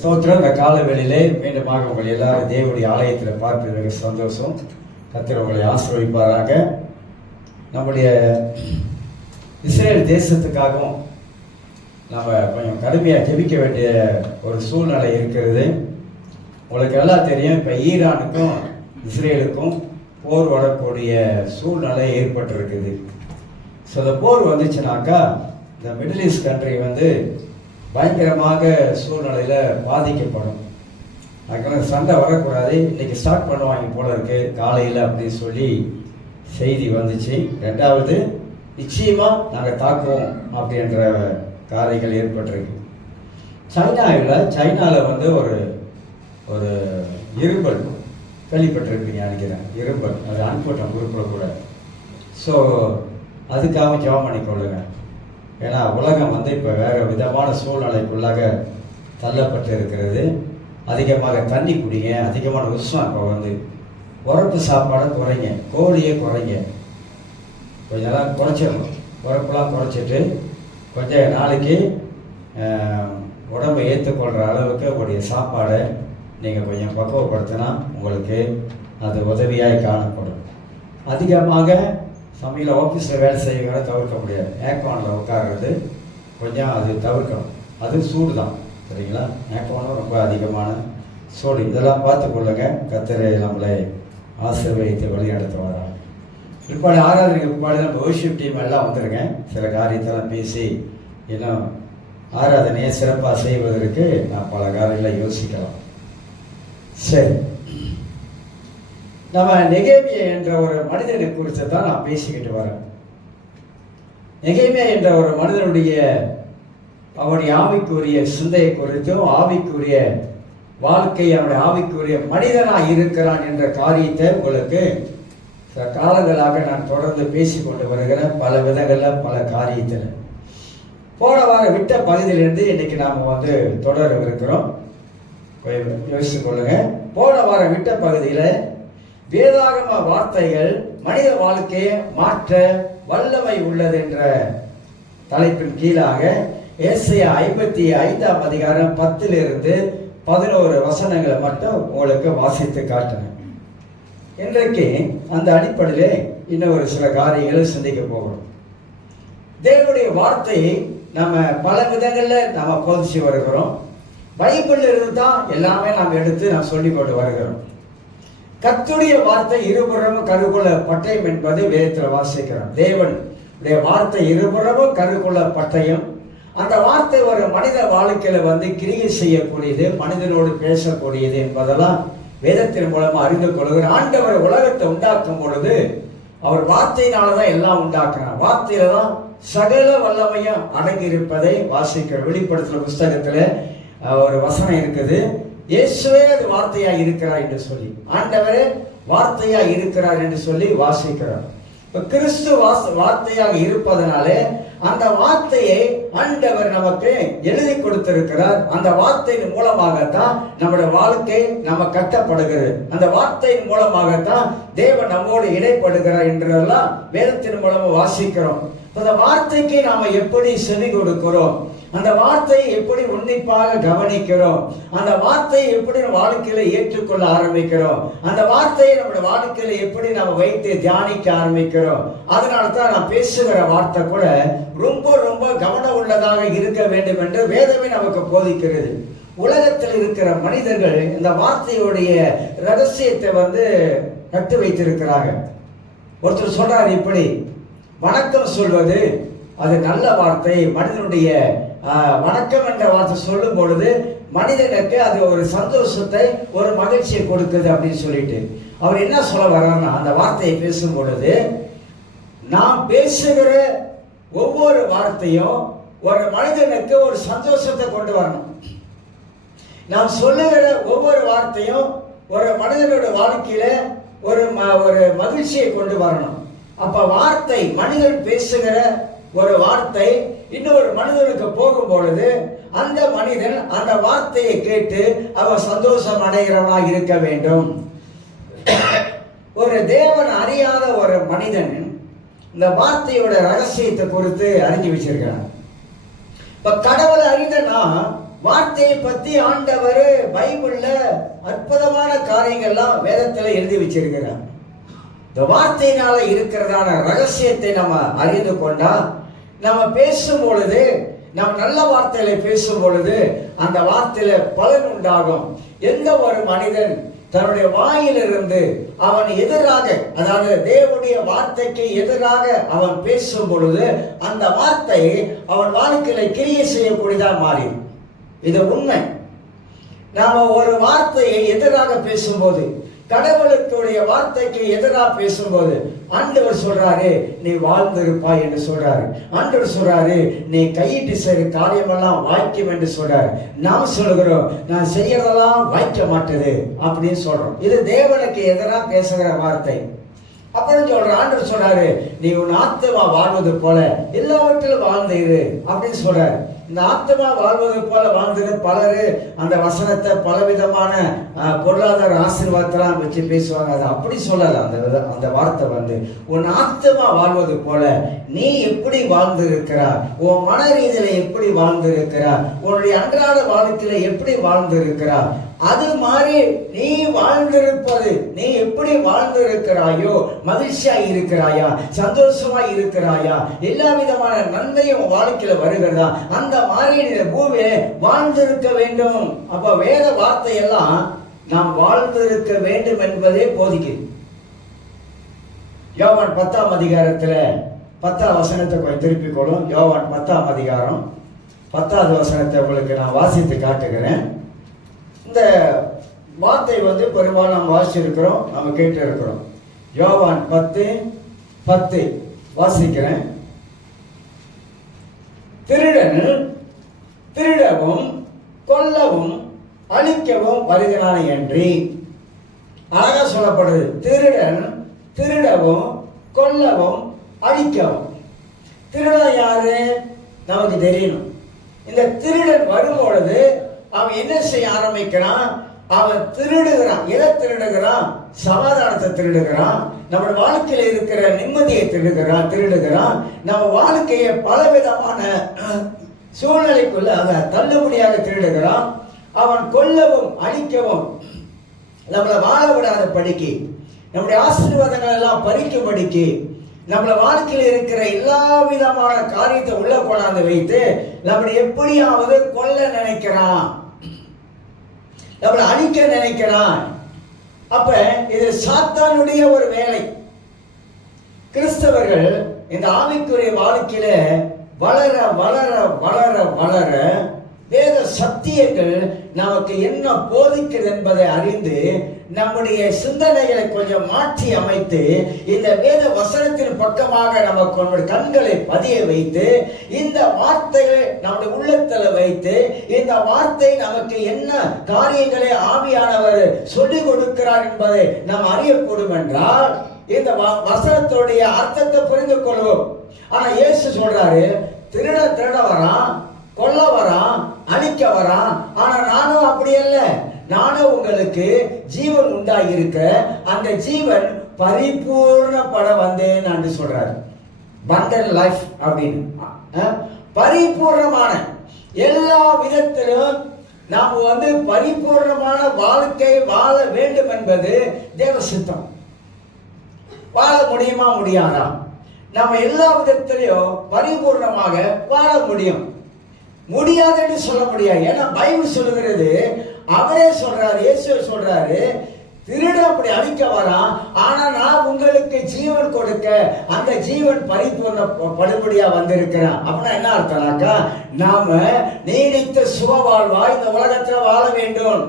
ஸ்தோத்திரம். இந்த கால வேளையிலே மீண்டுமாக உங்கள் எல்லாரும் தேவனுடைய ஆலயத்தில் பார்ப்பது சந்தோஷம். கர்த்தர் உங்களை ஆசீர்வதிப்பாராக. நம்முடைய இஸ்ரேல் தேசத்துக்காகவும் நம்ம கொஞ்சம் கடுமையாக ஜெபிக்க வேண்டிய ஒரு சூழ்நிலை இருக்கிறது. உங்களுக்கு எல்லாம் தெரியும், இப்போ ஈரானுக்கும் இஸ்ரேலுக்கும் போர் வரக்கூடிய சூழ்நிலை ஏற்பட்டிருக்குது. ஸோ இந்த போர் வந்துச்சுனாக்கா இந்த மிடில் ஈஸ்ட் கண்ட்ரி பயங்கரமாக சூழ்நிலையில் பாதிக்கப்படும். அதுக்கான சண்டை வரக்கூடாது, இன்றைக்கி ஸ்டார்ட் பண்ணுவாங்க போல இருக்கு காலையில் அப்படின்னு சொல்லி செய்தி வந்துச்சு. ரெண்டாவது, நிச்சயமாக நாங்கள் தாக்குவோம் அப்படின்ற காரியங்கள் ஏற்பட்டிருக்கு. சைனாவில் ஒரு ஒரு இரும்பல் கேள்விப்பட்டிருப்பீங்க நினைக்கிறேன். இரும்பல் அது அனுப்பிவிட்டோம் குரூப்பில் கூட. ஸோ அதுக்காக ஜெபம் பண்ணிக்கொள்ளுங்க. ஏன்னா உலகம் இப்போ வேறு விதமான சூழ்நிலைக்குள்ளாக தள்ளப்பட்டு இருக்கிறது. அதிகமாக தண்ணி குடிங்க, அதிகமான உஷ்ணம். இப்போ உரப்பு சாப்பாடை குறைங்க, கோழியை குறைங்க, கொஞ்ச நாள் குறைச்சிடணும். உரப்புலாம் குறைச்சிட்டு கொஞ்ச நாளைக்கு உடம்பை ஏற்றுக்கொள்கிற அளவுக்கு உங்களுடைய சாப்பாடை நீங்கள் கொஞ்சம் பக்குவப்படுத்தினா உங்களுக்கு அது உதவியாக காணப்படும். அதிகமாக சமையல் ஆஃபீஸில் வேலை செய்யறத தவிர்க்க முடியாது. ஏக்கானில் உட்கார்றது கொஞ்சம் அது தவிர்க்கணும். அது சூடு தான், சரிங்களா? ஏக்கானும் ரொம்ப அதிகமான சூடு. இதெல்லாம் பார்த்து கொள்ளுங்க. கர்த்தர் நம்மளை ஆசீர்வதித்து வழிநடத்த வராங்க. பிற்பாடு ஆராதனைக்கு பிற்பாடு நம்ம வர்ஷிப் டீம் எல்லாம் வந்துருங்க. சில காரியத்தெல்லாம் பேசி இன்னும் ஆராதனையை சிறப்பாக செய்வதற்கு நான் பல காரியங்களை யோசிக்கலாம். சரி, நம்ம நெகேமியா என்ற ஒரு மனிதனை குறித்து தான் நான் பேசிக்கிட்டு வரேன். நெகேமியா என்ற ஒரு மனிதனுடைய அவனுடைய ஆவிக்குரிய சிந்தையை குறித்தும் ஆவிக்குரிய வாழ்க்கை, அவனுடைய ஆவிக்குரிய மனிதனாக இருக்கிறான் என்ற காரியத்தை உங்களுக்கு சில காலங்களாக நான் தொடர்ந்து பேசிக்கொண்டு வருகிறேன். பல விதங்களில் பல காரியத்தில் போன வாரம் விட்ட பகுதியிலிருந்து இன்னைக்கு நாம் தொடரவிருக்கிறோம். யோசிச்சு கொள்ளுங்க. போன வாரம் விட்ட பகுதியில் வேதாகம வார்த்தைகள் மனித வாழ்க்கையை மாற்ற வல்லமை உள்ளது என்ற தலைப்பின் கீழாக ஏசாயா 55ஆம் அதிகாரம் 10 - 11 வசனங்களை மட்டும் உங்களுக்கு வாசித்து காட்டினேன். இன்றைக்கு அந்த அடிப்படையிலே இன்னும் ஒரு சில காரியங்களை சிந்திக்க போகிறோம். தேவனுடைய வார்த்தையை நம்ம பல விதங்களில் நம்ம போதிச்சு வருகிறோம். பைபிள்ல இருந்து தான் எல்லாமே நாம் எடுத்து நாம் சொல்லிக் கொண்டு வருகிறோம். கர்த்தருடைய வார்த்தை இருபுறமும் கருக்குள்ள பட்டயம் என்பது வேதத்தில் வாசிக்கிறோம். தேவனுடைய வார்த்தை இருபுறமும் கருக்குள்ள பட்டயம். அந்த வார்த்தை ஒரு மனித வாழ்க்கையில கிரியை செய்யக்கூடியது, மனிதனோடு பேசக்கூடியது என்பதெல்லாம் வேதத்தின் மூலமா அறிந்து கொள்கிற. ஆண்டவர் உலகத்தை உண்டாக்கும் பொழுது அவர் வார்த்தையினாலதான் எல்லாம் உண்டாக்குறார். வார்த்தையில தான் சகல வல்லமையும் அடங்கி இருப்பதை வாசிக்கிற. வெளிப்படுத்துற புஸ்தகத்துல ஒரு வசனம் இருக்குது, இயேசுவே அது வார்த்தையாக இருக்கிறார் என்று சொல்லி, ஆண்டவரே வார்த்தையாக இருக்கிறார் என்று சொல்லி வாசிக்கிறார். இப்ப கிறிஸ்து வார்த்தையாக இருப்பதனாலே அந்த வார்த்தையை ஆண்டவர் நமக்கு எழுதி கொடுத்திருக்கிறார். அந்த வார்த்தையின் மூலமாகத்தான் நம்முடைய வாழ்க்கை நம்ம கட்டப்படுகிறது. அந்த வார்த்தையின் மூலமாகத்தான் தேவன் நம்மோடு இடைப்படுகிறார் என்றெல்லாம் வேதத்தின் மூலமா வாசிக்கிறோம். அந்த வார்த்தைக்கு நாம எப்படி செவி கொடுக்கிறோம், அந்த வார்த்தையை எப்படி உன்னிப்பாக கவனிக்கிறோம், அந்த வார்த்தையை எப்படி நம்ம வாழ்க்கையில ஏற்றுக்கொள்ள ஆரம்பிக்கிறோம், அந்த வார்த்தையை நம்முடைய வாழ்க்கையில எப்படி நம்ம வைத்து தியானிக்க ஆரம்பிக்கிறோம். அதனால தான் நான் பேசுகிற வார்த்தை கூட ரொம்ப ரொம்ப கவனம் உள்ளதாக இருக்க வேண்டும் என்று வேதமே நமக்கு போதிக்கிறது. உலகத்தில் இருக்கிற மனிதர்கள் இந்த வார்த்தையுடைய ரகசியத்தை கட்டு வைத்திருக்கிறாங்க. ஒருத்தர் சொல்றாரு, இப்படி வணக்கம் சொல்வது அது நல்ல வார்த்தை. மனிதனுடைய வணக்கம் என்ற வார்த்தை சொல்லும் பொழுது மனிதனுக்கு அது ஒரு சந்தோஷத்தை, ஒரு மகிழ்ச்சியை கொடுக்குது அப்படின்னு சொல்லிட்டு அவர் என்ன சொல்ல வர்றாருன்னா, அந்த வார்த்தையை பேசும் பொழுது நாம் பேசுகிற ஒவ்வொரு வார்த்தையும் ஒரு மனிதனுக்கு ஒரு சந்தோஷத்தை கொண்டு வரணும். நாம் சொல்லுகிற ஒவ்வொரு வார்த்தையும் ஒரு மனிதனோட வாழ்க்கையில ஒரு மகிழ்ச்சியை கொண்டு வரணும். அப்ப வார்த்தை, மனிதன் பேசுகிற ஒரு வார்த்தை இன்னொரு மனிதனுக்கு போகும் பொழுது அந்த மனிதன் அந்த வார்த்தையை கேட்டு அவன் சந்தோஷம் அடைகிறவனாக இருக்க வேண்டும். ஒரு தேவன் அறியாத ஒரு மனிதன் இந்த வார்த்தையோட ரகசியத்தை குறித்து அறிஞ்சு வச்சிருக்கிறான். இப்ப கடவுளை அறிந்தனா வார்த்தையை பத்தி ஆண்டவர் பைபிள்ல அற்புதமான காரியங்கள்லாம் வேதத்துல எழுதி வச்சிருக்கிறார். இந்த வார்த்தையினால இருக்கிறதான ரகசியத்தை நம்ம அறிந்து கொண்டா, நம்ம பேசும் பொழுது, நம்ம நல்ல வார்த்தையில பேசும் பொழுது அந்த வார்த்தையில பலன் உண்டாகும். எந்த ஒரு மனிதன் தன்னுடைய வாயிலிருந்து அவன் எதிராக, அதாவது தேவனுடைய வார்த்தைக்கு எதிராக அவன் பேசும் பொழுது அந்த வார்த்தை அவன் வாழ்க்கையில கிரியை செய்யக்கூடியதா மாறி. இது உண்மை. நாம ஒரு வார்த்தையை எதிராக பேசும்போது, கடவுளுடைய வார்த்தைக்கு எதிராக பேசும்போது ஆண்டவர் சொல்றாரு நீ வாழ்ந்திருப்பாய் என்று சொல்றாரு. ஆண்டவர் சொல்றாரு நீ கையிட்டு செய்கிற காரியமெல்லாம் வாய்க்கும் என்று சொல்றாரு. நாம் சொல்லுகிறோம் நான் செய்யறதெல்லாம் வாய்க்க மாட்டேது அப்படின்னு சொல்றோம். இது தேவனுக்கு எதிராக பேசுகிற வார்த்தை. அப்புறம் சொல்ற ஆண்டவர் சொல்றாரு நீ உன் ஆத்மா வாழ்வது போல எல்லாவற்றிலும் வாழ்ந்துரு அப்படின்னு சொல்றாரு. இந்த ஆத்மா வாழ்வது போல வாழ்ந்துரு. பலரு அந்த வசனத்தை பலவிதமான பொருளாதார ஆசீர்வாதத்தெல்லாம் வச்சு பேசுவாங்க. அது அப்படி சொல்லல. அந்த வார்த்தை உன் ஆத்மா வாழ்வது போல நீ எப்படி வாழ்ந்து இருக்கிறார், உன் மன ரீதியில எப்படி வாழ்ந்து இருக்கிறார், உன்னுடைய அன்றாட வாழ்க்கையில எப்படி வாழ்ந்து இருக்கிறார், அது மாதிரி நீ வாழ்ந்திருப்பது, நீ எப்படி வாழ்ந்து இருக்கிறாயோ, மகிழ்ச்சியா இருக்கிறாயா, சந்தோஷமா இருக்கிறாயா, எல்லா விதமான நன்மையும் வாழ்க்கையில வருகிறதா, அந்த மாதிரி நீ பூமியில வாழ்ந்திருக்க வேண்டும். அப்ப வேத வார்த்தையெல்லாம் நாம் வாழ்ந்திருக்க வேண்டும் என்பதே போதிக்குது. யோவான் 10ஆம் அதிகாரத்துல 10ஆம் வசனத்தை கொஞ்சம் திருப்பிக் கொள்ளும். யோவான் 10ஆம் அதிகாரம் 10வது வசனத்தை உங்களுக்கு நான் வாசித்து காட்டுகிறேன். இந்த வார்த்தை பெரும்பாலும் நாம் வாசிச்சிருக்கிறோம், நம்ம கேட்டு இருக்கிறோம். யோவான் 10:10 வாசிக்கிறேன். திருடன் திருடவும் கொல்லவும் அழிக்கவும் வருகிறான் என்று அழகா சொல்லப்படுது. திருடன் திருடவும் கொல்லவும் அழிக்கவும். திருடன் யாரு நமக்கு தெரியணும். இந்த திருடன் வரும்பொழுது அவன் என்ன செய்ய ஆரம்பிக்கிறான்? அவன் திருடுகிறான். எதை திருடுகிறான்? சமாதானத்தை திருடுகிறான். நம்ம வாழ்க்கையில இருக்கிற நிம்மதியை திருடுகிறான். நம்ம வாழ்க்கையை பலவிதமான சூழ்நிலைக்குள்ள அதை தள்ளுபடியாக திருடுகிறான். அவன் கொல்லவும் அழிக்கவும், நம்மளை வாழ விடாத படிக்கு, நம்முடைய ஆசீர்வாதங்கள் எல்லாம் பறிக்கும்படிக்கு, நம்மள வாழ்க்கையில் இருக்கிற எல்லா விதமான காரியத்தை உள்ள கொண்டாந்து வைத்து நம்மளை எப்படியாவது கொல்ல நினைக்கிறான், நம்மளை அழிக்க நினைக்கிறான். அப்ப இது சாத்தானுடைய ஒரு வேலை. கிறிஸ்தவர்கள் இந்த ஆவிக்குரிய வாழ்க்கையில வளர வளர வளர வளர வேத சத்தியங்கள் நமக்கு என்ன போதிக்கிறது என்பதை அறிந்து நம்முடைய சிந்தனைகளை கொஞ்சம் மாற்றி அமைத்து இந்த வேத வசனத்தின் பக்கமாக நமக்கு கண்களை பதிய வைத்து இந்த வார்த்தைகளை நம்முடைய உள்ளத்துல வைத்து இந்த வார்த்தை நமக்கு என்ன காரியங்களை ஆவியானவர் சொல்லிக் கொடுக்கிறார் என்பதை நாம் அறியக்கூடும் என்றால் இந்த வசனத்துடைய அர்த்தத்தை புரிந்து கொள்வோம். ஆனா இயேசு சொல்றாரு திருட வரான், கொல்ல வரான், அழிக்க வரான். ஆனா நானும் அப்படி அல்ல, நானும் உங்களுக்கு ஜீவன் உண்டாயிருக்க அந்த ஜீவன் பரிபூர்ணப்பட வந்தேன் என்று சொல்றாரு. பண்டல் லைஃப் அப்படின்னு பரிபூர்ணமான எல்லா விதத்திலும் நாம் பரிபூர்ணமான வாழ்க்கை வாழ வேண்டும் என்பது தேவ சித்தம். வாழ முடியுமா முடியாதா? நம்ம எல்லா விதத்திலையும் பரிபூர்ணமாக வாழ முடியும். முடியாதுன்னு சொல்ல முடியாது. ஏன்னா பைபிள் சொல்லுகிறது, அவரே சொல்றாரு, இயேசு சொல்றாரு திருட அப்படி அழிக்க வரான், ஆனா நான் உங்களுக்கு ஜீவன் கொடுக்க அந்த ஜீவன் பரிபூர்ணப்படும்படியா வந்திருக்கிறேன். அப்படின்னா என்ன அர்த்தம்னாக்கா நாம நீடித்த சுக வாழ்வா இந்த உலகத்துல வாழ வேண்டும்.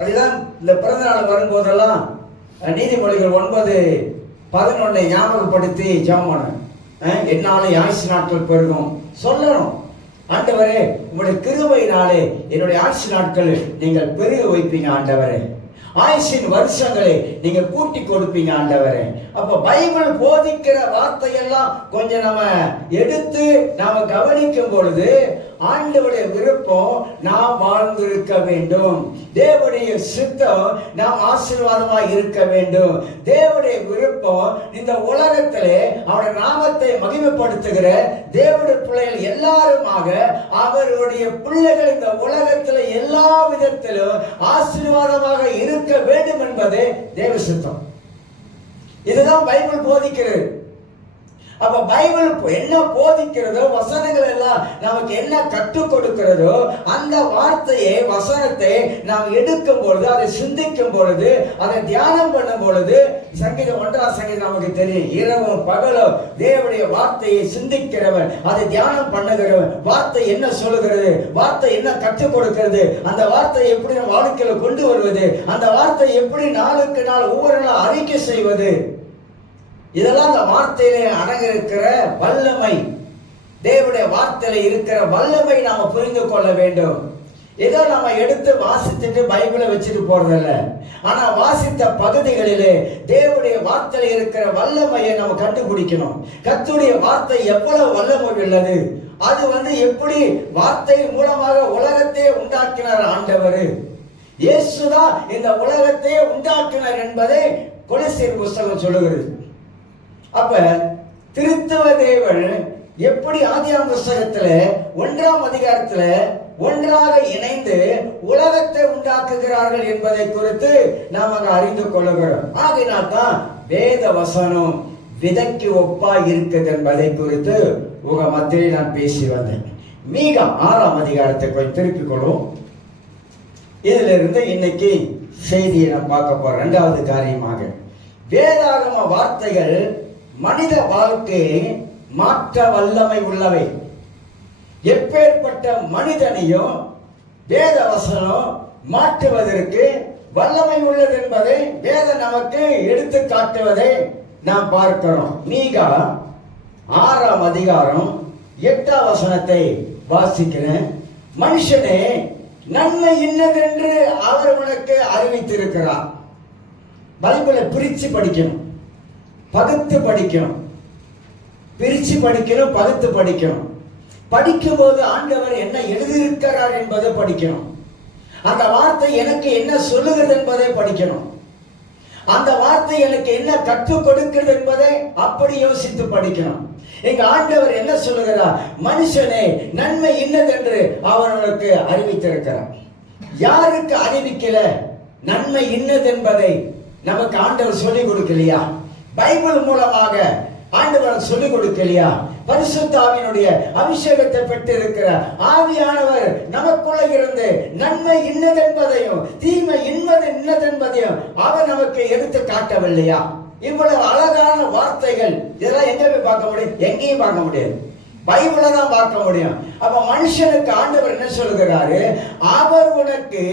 அதுதான் இந்த பிறந்த நாள் வரும்போதெல்லாம் நீதிமொழிகள் 9:11 ஞாபகப்படுத்தி ஜெபம் என்னாலே ஆயுசு நாட்கள் பெருகும் சொல்லணும். ஆண்டவரே உங்களுடைய கிருபையினாலே என்னுடைய ஆயுசு நாட்கள் நீங்கள் பெருக வைப்பீங்க ஆண்டவரே, ஆயுசின் வருஷங்களை நீங்க கூட்டி கொடுப்பீங்க ஆண்டவரே. அப்ப பைபிள் போதிக்கிற வார்த்தையெல்லாம் கொஞ்சம் நம்ம எடுத்து நாம கவனிக்கும் பொழுது ஆண்டவருடைய விருப்பம் நாம் வாழ்ந்திருக்க வேண்டும். தேவனுடைய சித்தம் நாம் ஆசீர்வாதமாய் இருக்க வேண்டும். தேவனுடைய விருப்பம் இந்த உலகத்திலே அவருடைய நாமத்தை மகிமைப்படுத்துகிற தேவனுடைய பிள்ளைகள் எல்லாருமாக அவருடைய பிள்ளைகள் இந்த உலகத்தில் எல்லா விதத்திலும் ஆசீர்வாதமாக இருக்க வேண்டும் என்பது தேவ சித்தம். இதுதான் பைபிள் போதிக்கிறது. அப்ப பைபிள் என்ன போதிக்கிறதோ, வசனங்கள் எல்லாம் நமக்கு என்ன கற்றுக் கொடுக்கிறதோ, அந்த வார்த்தையை வசனத்தை நாம் எடுக்கும் பொழுது, அதை சிந்திக்கும் பொழுது, அதை தியானம் பண்ணும் பொழுது, சங்கீதம் 1 சங்கீதம் நமக்கு தெரியும், இரவும் பகலும் தேவனுடைய வார்த்தையை சிந்திக்கிறவன், அதை தியானம் பண்ணுகிறவன், வார்த்தை என்ன சொல்லுகிறது, வார்த்தை என்ன கற்றுக் கொடுக்கிறது, அந்த வார்த்தையை எப்படி நம்ம வாழ்க்கையில கொண்டு வருவது, அந்த வார்த்தை எப்படி நாளுக்கு நாள் ஒவ்வொரு நாள் அறிக்கை செய்வது, இதெல்லாம் அந்த வார்த்தையிலே அடங்கியிருக்கிற வல்லமை, தேவனுடைய வார்த்தையில இருக்கிற வல்லமை நாம புரிந்து கொள்ள வேண்டும். ஏதோ நம்ம எடுத்து வாசித்துட்டு பைபிளை வச்சுட்டு போறதில்ல. ஆனா வாசித்த பகுதிகளிலே தேவனுடைய வார்த்தையில இருக்கிற வல்லமையை நம்ம கண்டுபிடிக்கணும். கர்த்தருடைய வார்த்தை எவ்வளவு வல்லமை உள்ளது, அது எப்படி வார்த்தை மூலமாக உலகத்தை உண்டாக்கினார் ஆண்டவர். இயேசுதான் இந்த உலகத்தை உண்டாக்கினார் என்பதை கொலோசியர் புத்தகம் சொல்லுகிறது. அப்ப திருத்துவ தேவன் எப்படி ஆதியாகம புத்தகத்துல 1ஆம் அதிகாரத்துல ஒன்றாக இணைந்து உலகத்தை உண்டாக்குகிறார்கள் என்பதை குறித்து நாம் அங்க அறிந்து கொள்ளுகிறோம். ஆகையினால் தான் வேத வசனம் விதைக்கு ஒப்பா இருக்குது என்பதை குறித்து உங்க மத்தியில் நான் பேசி வந்தேன். மீகா 6ஆம் அதிகாரத்தை கொஞ்சம் திருப்பிக் கொள்வோம். இதுல இருந்து இன்னைக்கு செய்தியை நாம் பார்க்க போறோம். 2வது காரியமாக வேதாகம வார்த்தைகள் மனித வாழ்க்கையை மாற்ற வல்லமை உள்ளவை. எப்பேற்பட்ட மனிதனையும் வேத வசனம் மாற்றுவதற்கு வல்லமை உள்ளது என்பதை வேதம் நமக்கு எடுத்து காட்டுவதை நாம் பார்க்கிறோம். மீகா 6ஆம் அதிகாரம் 8ஆம் வசனத்தை வாசிக்கிறேன். மனுஷனே, நன்மை இன்னதென்று அவர் உனக்கு அறிவித்திருக்கிறார். பைபிளை பிரிச்சு படிக்கணும், பகுத்து படிக்கணும், பிரிச்சு படிக்கணும், பகுத்து படிக்கணும். படிக்கும் போது ஆண்டவர் என்ன எழுதியிருக்கிறார் என்பதை படிக்கணும். அந்த வார்த்தை எனக்கு என்ன சொல்லுகிறது என்பதை படிக்கணும். அந்த வார்த்தை எனக்கு என்ன கற்றுக் கொடுக்கிறது என்பதை அப்படி யோசித்து படிக்கணும். எங்க ஆண்டவர் என்ன சொல்லுகிறார்? மனுஷனே, நன்மை இன்னதென்று அவர் உனக்கு அறிவித்திருக்கிறார். யாருக்கு அறிவிக்கல? நன்மை இன்னது என்பதை நமக்கு ஆண்டவர் சொல்லிக் கொடுக்கலையா? பைபிள் மூலமாக ஆண்டவர் சொல்லிக் கொடுக்கலையா? பரிசுத்த ஆவியினுடைய அபிஷேகத்தை பெற்றிருக்கிற ஆவியானவர் நமக்குள்ள இருந்து நன்மை இன்னதென்பதையும் தீமை இன்னதென்பதையும் அவர் நமக்கு எடுத்து காட்டவில்லையா? இவ்வளவு அழகான வார்த்தைகள் இதெல்லாம் எங்க போய் பார்க்க முடியும்? எங்கேயும் பார்க்க முடியாது, பைபிளை தான் பார்க்க முடியும். அப்ப மனுஷனுக்கு ஆண்டவர் என்ன சொல்லுகிறாரு? அவர் உனக்கு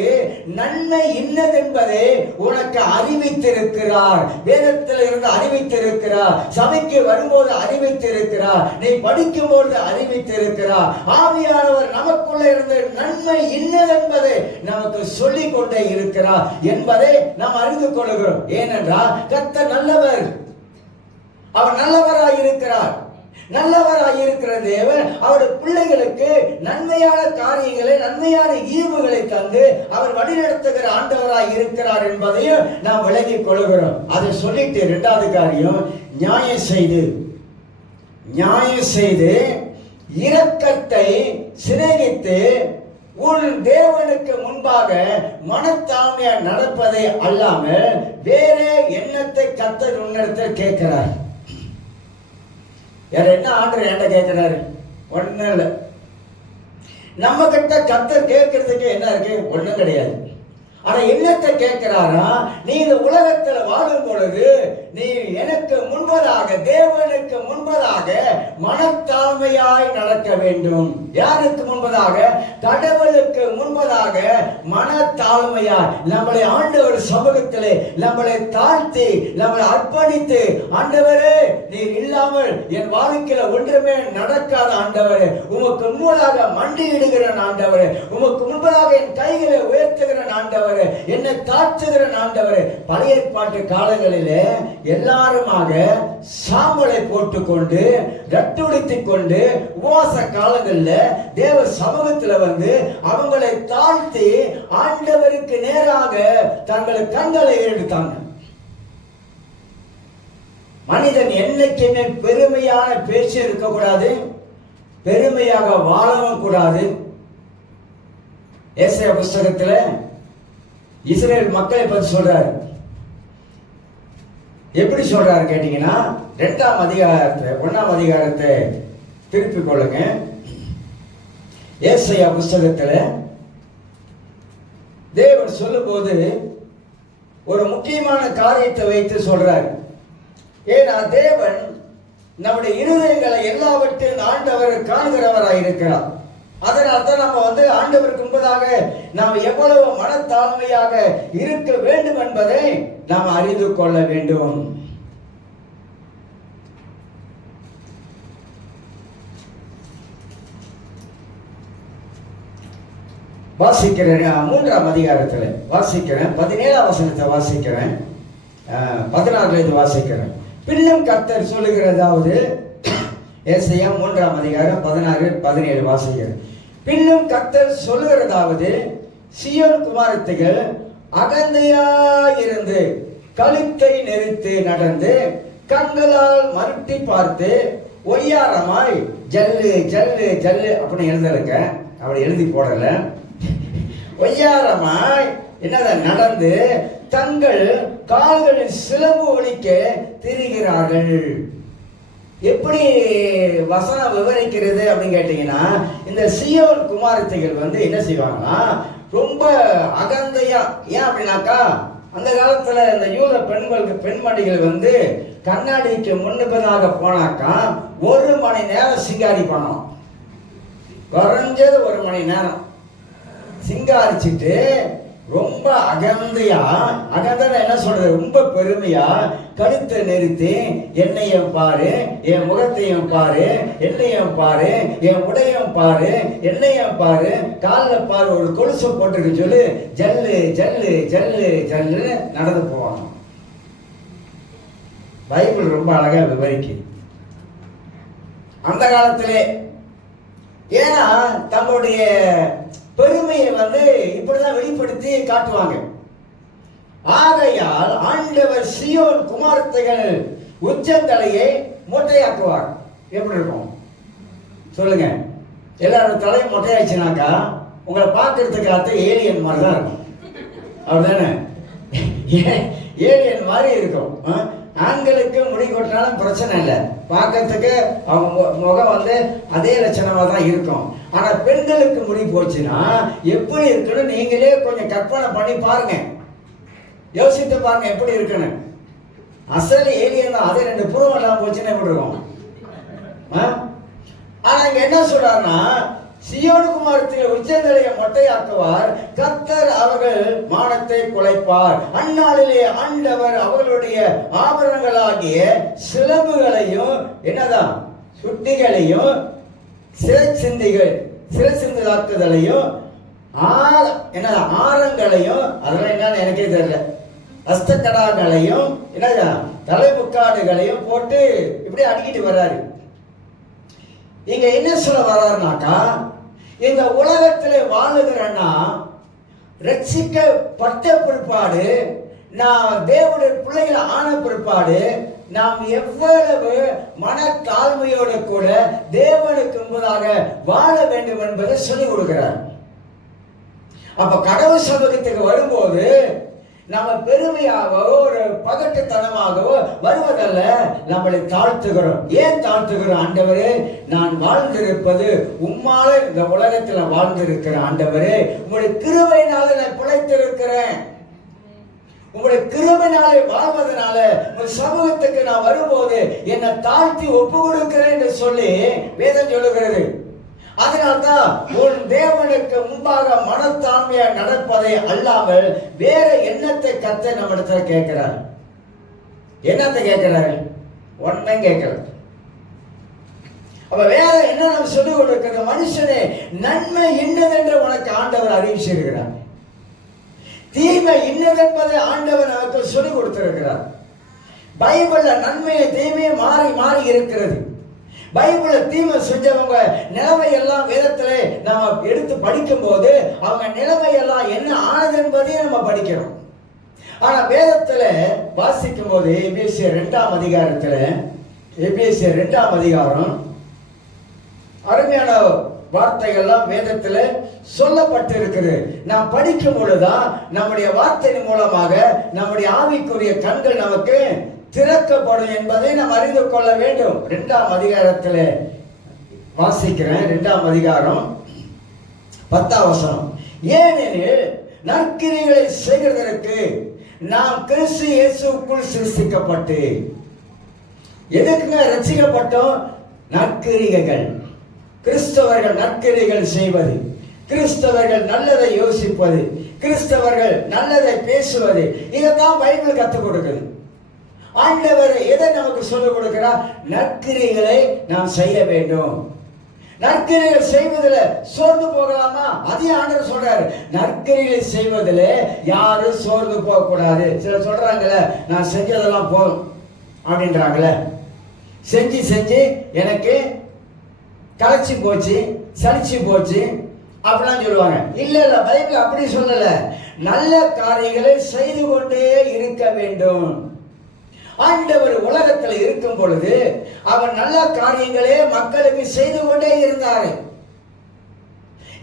நன்மை இன்னதென்பதை உனக்கு அறிவித்திருக்கிறார். வேதத்தில் இருந்து அறிவித்திருக்கிறார், சபைக்கு வரும்போது அறிவித்திருக்கிறார், நீ படிக்கும் போது அறிவித்திருக்கிறார். ஆவியானவர் நமக்குள்ள இருந்து நன்மை இன்னதென்பதை நமக்கு சொல்லிக் கொண்டே இருக்கிறார் என்பதை நாம் அறிந்து கொள்கிறோம். ஏனென்றால் கர்த்தர் நல்லவர், அவர் நல்லவராய் இருக்கிறார். நல்லவராய் இருக்கிற தேவன் அவருடைய பிள்ளைகளுக்கு நன்மையான காரியங்களை, நன்மையான ஈவுகளை தந்து அவர் வழிநடத்துகிற ஆண்டவராய் இருக்கிறார் என்பதையும் நாம் விளங்கிக் கொள்கிறோம். அதை சொல்லிட்டு 2வது காரியம், நியாயம் செய்து இரக்கத்தை சிநேகித்து உன் தேவனுக்கு முன்பாக மனத்தாழ்மையா நடப்பதை அல்லாமல் வேற எண்ணத்தை கர்த்தர் உன்னிடத்தில் கேட்கிறார். வேற என்ன ஆண்டவர் என்கிட்ட கேட்கிறாரு? ஒண்ணும் இல்லை. நம்ம கிட்ட கர்த்தர் கேட்கறதுக்கு என்ன இருக்கு? ஒண்ணும் கிடையாது. ஆனா என்னத்தை கேட்கிறாரா? நீ இந்த உலகத்துல வாழும் பொழுது நீ எனக்கு முன்பதாக, தேவனுக்கு முன்பதாக மனத்தாழ்மையாய் நடக்க வேண்டும். யாருக்கு முன்பதாக? கடவுளுக்கு முன்பதாக மனத்தாழ்மையாய் நம்மளை ஆண்டவர் சமூகத்திலே நம்மளை தாழ்த்தி, நம்மளை அர்ப்பணித்து, ஆண்டவரே நீர் இல்லாமல் என் வாழ்க்கையில ஒன்றுமே நடக்காத ஆண்டவரே, உமக்கு முன்பதாக மண்டியிடுகிறேன் ஆண்டவரே, உமக்கு முன்பதாக என் கைகளை உயர்த்துகிறேன் ஆண்டவரே, ஆண்டவரே, என்னை தாழ்த்துகிற ஆண்டவரே. பழைய ஏற்பாட்டு காலங்களிலே எல்லாருமாக சாம்பலை போட்டுக்கொண்டு ரட்டுடித்துக் கொண்டு உபவாச காலங்களில் தேவ சமூகத்தில் வந்து அவங்களை தாழ்த்தி ஆண்டவருக்கு நேராக தங்கள் கண்களை எடுத்தாங்க. மனிதன் என்னைக்குமே பெருமையான பேச்சு இருக்கக்கூடாது, பெருமையாக வாழவும் கூடாது. ஏசாயா புஸ்தகத்தில் இஸ்ரேல் மக்களை பற்றி சொல்றாரு. எப்படி சொல்றாரு கேட்டீங்கன்னா, 2ஆம் அதிகாரத்தை 1ஆம் அதிகாரத்தை திருப்பிக் கொள்ளுங்க. ஏசாயா புஸ்தகத்தில் தேவன் சொல்லும் போது ஒரு முக்கியமான காரியத்தை வைத்து சொல்றாரு. ஏன்னா தேவன் நம்முடைய இருதயங்களை எல்லாவற்றையும் ஆண்டவர் காண்கிறவராக இருக்கிறார். அதனால் தான் நம்ம வந்து ஆண்டவருக்கு முன்பதாக நாம் எவ்வளவு மனத்தாழ்மையாக இருக்க வேண்டும் என்பதை நாம் அறிந்து கொள்ள வேண்டும். வாசிக்கிறேன் 3ஆம் அதிகாரத்தில் வாசிக்கிறேன், 17ஆம் வசனத்தை வாசிக்கிறேன், 16 வாசிக்கிறேன். பின்னும் கர்த்தர் சொல்லுகிறதாவது, ஏசாயா 3ஆம் அதிகாரம் 16, 17 வாசிக்கிறேன். பின்னும் கர்த்தர் சொல்லுகிறதாவது, சீயோன் குமாரத்திகள் அகந்தையாயிருந்து கழுத்தை நெரித்து நடந்து கண்களால் மறுட்டி பார்த்து ஒய்யாரமாய் ஜல்லு ஜல்லு ஜல்லு அப்படின்னு எழுதலுங்க, அப்படி எழுதி போடல. ஒய்யாரமாய் என்னத நடந்து தங்கள் கால்களில் சிலம்பு ஒலிக்க திரிகிறார்கள். எப்படி வசனம் விவரிக்கிறது அப்படின்னு கேட்டீங்கன்னா, இந்த சீயோன் குமாரத்திகள் வந்து என்ன செய்வாங்கன்னா, ரொம்ப அகந்தையா. ஏன் அப்படின்னாக்கா, அந்த காலத்துல இந்த யூத பெண்மணிகள் வந்து கண்ணாடிக்கு முன்னுப்பதாக போனாக்கா 1 மணி நேரம் சிங்காரிப்பாங்க. குறைஞ்சது 1 மணி நேரம் சிங்காரிச்சுட்டு ரொம்ப அகந்தையா, அகந்தன என்ன சொல்றது, ரொம்ப பெருமையா கழுத்தை நிறுத்தி என்னையும் பாரு, என் முகத்தையும் பாரு, என்னையும் பாரு, என் உடையும் பாரு, என்னையும் பாரு, காலில் பாரு, ஒரு கொலுசு போட்டுருக்கு சொல்லி ஜல்லு ஜல்லு ஜல்லு ஜல்லு நடந்து போவாங்க. பைபிள் ரொம்ப அழகா விவரிக்கு அந்த காலத்திலே. ஏன்னா தங்களுடைய பெருமையை வந்து இப்படிதான் வெளிப்படுத்தி காட்டுவாங்க. ஆகையால் ஆண்டவர் சீயோன் குமாரத்தைகள் உச்சந்தலையை மொட்டையாக்குவார். எப்படி இருக்கும் சொல்லுங்க? எல்லாரும் தலையை மொட்டையாச்சுனாக்கா உங்களை பார்க்கறதுக்கு அர்த்தம் ஏலியன் மாதிரி தான் இருக்கும். அப்படிதானே? ஏலியன் மாதிரி இருக்கும். ஆண்களுக்கு முடி கொட்டினாலும் பிரச்சனை இல்லை, பார்க்கறதுக்கு அவங்க முகம் வந்து அதே லட்சணமாக தான் இருக்கும். ஆனால் பெண்களுக்கு முடி போச்சுன்னா எப்படி இருக்குன்னு நீங்களே கொஞ்சம் கற்பனை பண்ணி பாருங்க, யோசித்து பாருங்க எப்படி இருக்குன்னு. அசல் ஏலியன் தான், அதே 2 புறம் எல்லாம் போச்சுன்னா எப்படி இருக்கும்? ஆனா இங்க என்ன சொல்றாருன்னா, சீயோன் குமாரத்தில் உச்சந்தலையை மொட்டையாக்குவார், கர்த்தர் அவர்கள் மானத்தை குலைப்பார். அந்நாளிலே ஆண்டவர் அவர்களுடைய ஆபரணங்களாகிய சிலம்புகளையும் என்னதான் சுட்டிகளையும் சிறசிந்தாக்குதலையும் ஆரங்களையும், அதெல்லாம் என்னன்னு எனக்கே தெரியல, அஸ்தக்கடாங்களையும் என்னதா தலைமுக்காடுகளையும் போட்டு இப்படி அடிக்கிட்டு வர்றாரு. இங்க என்ன சொல்ல வர்றாருனாக்கா, இந்த உலகத்திலே வாழுகிறன்னா ரட்சிக்கப்பட்ட பிற்பாடு, நாம் தேவனுடைய பிள்ளைகளை ஆன பிற்பாடு நாம் எவ்வளவு மனத்தாழ்மையோட கூட தேவனுக்கு முன்பதாக வாழ வேண்டும் என்பதை சொல்லிக் கொடுக்கிறார். அப்ப கடவுள் சமூகத்துக்கு வரும்போது நம்ம பெருமையாகவோ ஒரு பகட்டுத்தனமாகவோ வருவதல்ல, நம்மளை தாழ்த்துகிறோம். ஏன் தாழ்த்துகிறோம்? ஆண்டவரே, நான் வாழ்ந்திருப்பது உம்மால இந்த உலகத்தில் வாழ்ந்திருக்கிற ஆண்டவரே, உங்களுடைய கிருபையினால நான் பிழைத்திருக்கிறேன். உங்களுடைய கிருபையினாலே வாழ்வதனால உங்கள் சமூகத்துக்கு நான் வரும்போது என்னை தாழ்த்தி ஒப்பு கொடுக்கிறேன் என்று சொல்லி வேதம் சொல்லுகிறது. அதனால்தான் உன் தேவனுக்கு முன்பாக மனத்தாழ்மையா நடப்பதை அல்லாமல் வேற எண்ணத்தை கர்த்தர் நம்ம இடத்துல கேட்கிறார். என்னத்தை கேட்கிறாரு? ஒன்றும் கேட்கல. அப்ப வேற என்ன நம்ம சொல்லிக் கொடுக்கிறது? மனுஷனே, நன்மை என்னதென்று உனக்கு ஆண்டவர் அறிவிச்சிருக்கிறார், தீமை இன்னதென்பதை ஆண்டவர் நமக்கு சொல்லிக் கொடுத்திருக்கிறார். பைபிள்ல நன்மையை தீமையை மாறி மாறி இருக்கிறது. பைபிள்ல தீமை செஞ்சவங்க நிலைமை எல்லாம் வேதத்திலே நாம எடுத்து படிக்கும் போது அவங்க நிலைமை எல்லாம் என்ன ஆனது என்பதையும் நம்ம படிக்கிறோம். ஆனா வேதத்துல வாசிக்கும் போது எபேசியர் 2ஆம் அதிகாரத்துல, எபேசியர் 2ஆம் அதிகாரம் அருமையான வார்த்தைகள்லாம் வேதத்துல சொல்லப்பட்டிருக்குது. நாம் படிக்கும் பொழுதுதான் நம்முடைய வார்த்தையின் மூலமாக நம்முடைய ஆவிக்குரிய கண்கள் நமக்கு திறக்கப்படும் என்பதை நாம் அறிந்து கொள்ள வேண்டும். 2ஆம் அதிகாரத்தில் வாசிக்கிறேன். 2ஆம் அதிகாரம் 10ஆம் வசனம். ஏனெனில் நற்கிரிகளை செய்கிறதற்கு நாம் கிறிஸ்து இயேசுக்குள் சிருஷ்டிக்கப்பட்டு, எதுக்குங்க ரட்சிக்கப்பட்டோம்? நற்கிரிகைகள். கிறிஸ்தவர்கள் நற்கிரிகள் செய்வது, கிறிஸ்தவர்கள் நல்லதை யோசிப்பது, கிறிஸ்தவர்கள் நல்லதை பேசுவது, இதைத்தான் பைபிள் கற்றுக் கொடுக்குது. ஆண்டவர் எதை நமக்கு சொல்லிக் கொடுக்கிறார்? நற்கிரிகளை நாம் செய்ய வேண்டும். நற்கிரிகள் செய்வதில் சோர்ந்து போகலாமா? அதையும் ஆண்டவர் சொல்றாரு. நற்கிரிகளை செய்வதில் யாரும் சோர்ந்து போக கூடாது. சிலர் சொல்றாங்கல்ல, நான் செஞ்சதெல்லாம் போதும் அப்படின்றாங்களே, செஞ்சு செஞ்சு எனக்கு களைச்சி போச்சு, சலிச்சு போச்சு அப்படிலாம் சொல்லுவாங்க. இல்ல இல்ல, பைபிள் அப்படி சொல்லல. நல்ல காரியங்களை செய்து கொண்டே இருக்க வேண்டும். ஆண்டவர் உலகத்தில் இருக்கும் பொழுது அவர் நல்ல காரியங்களே மக்களுக்கு செய்து கொண்டே இருந்தார்.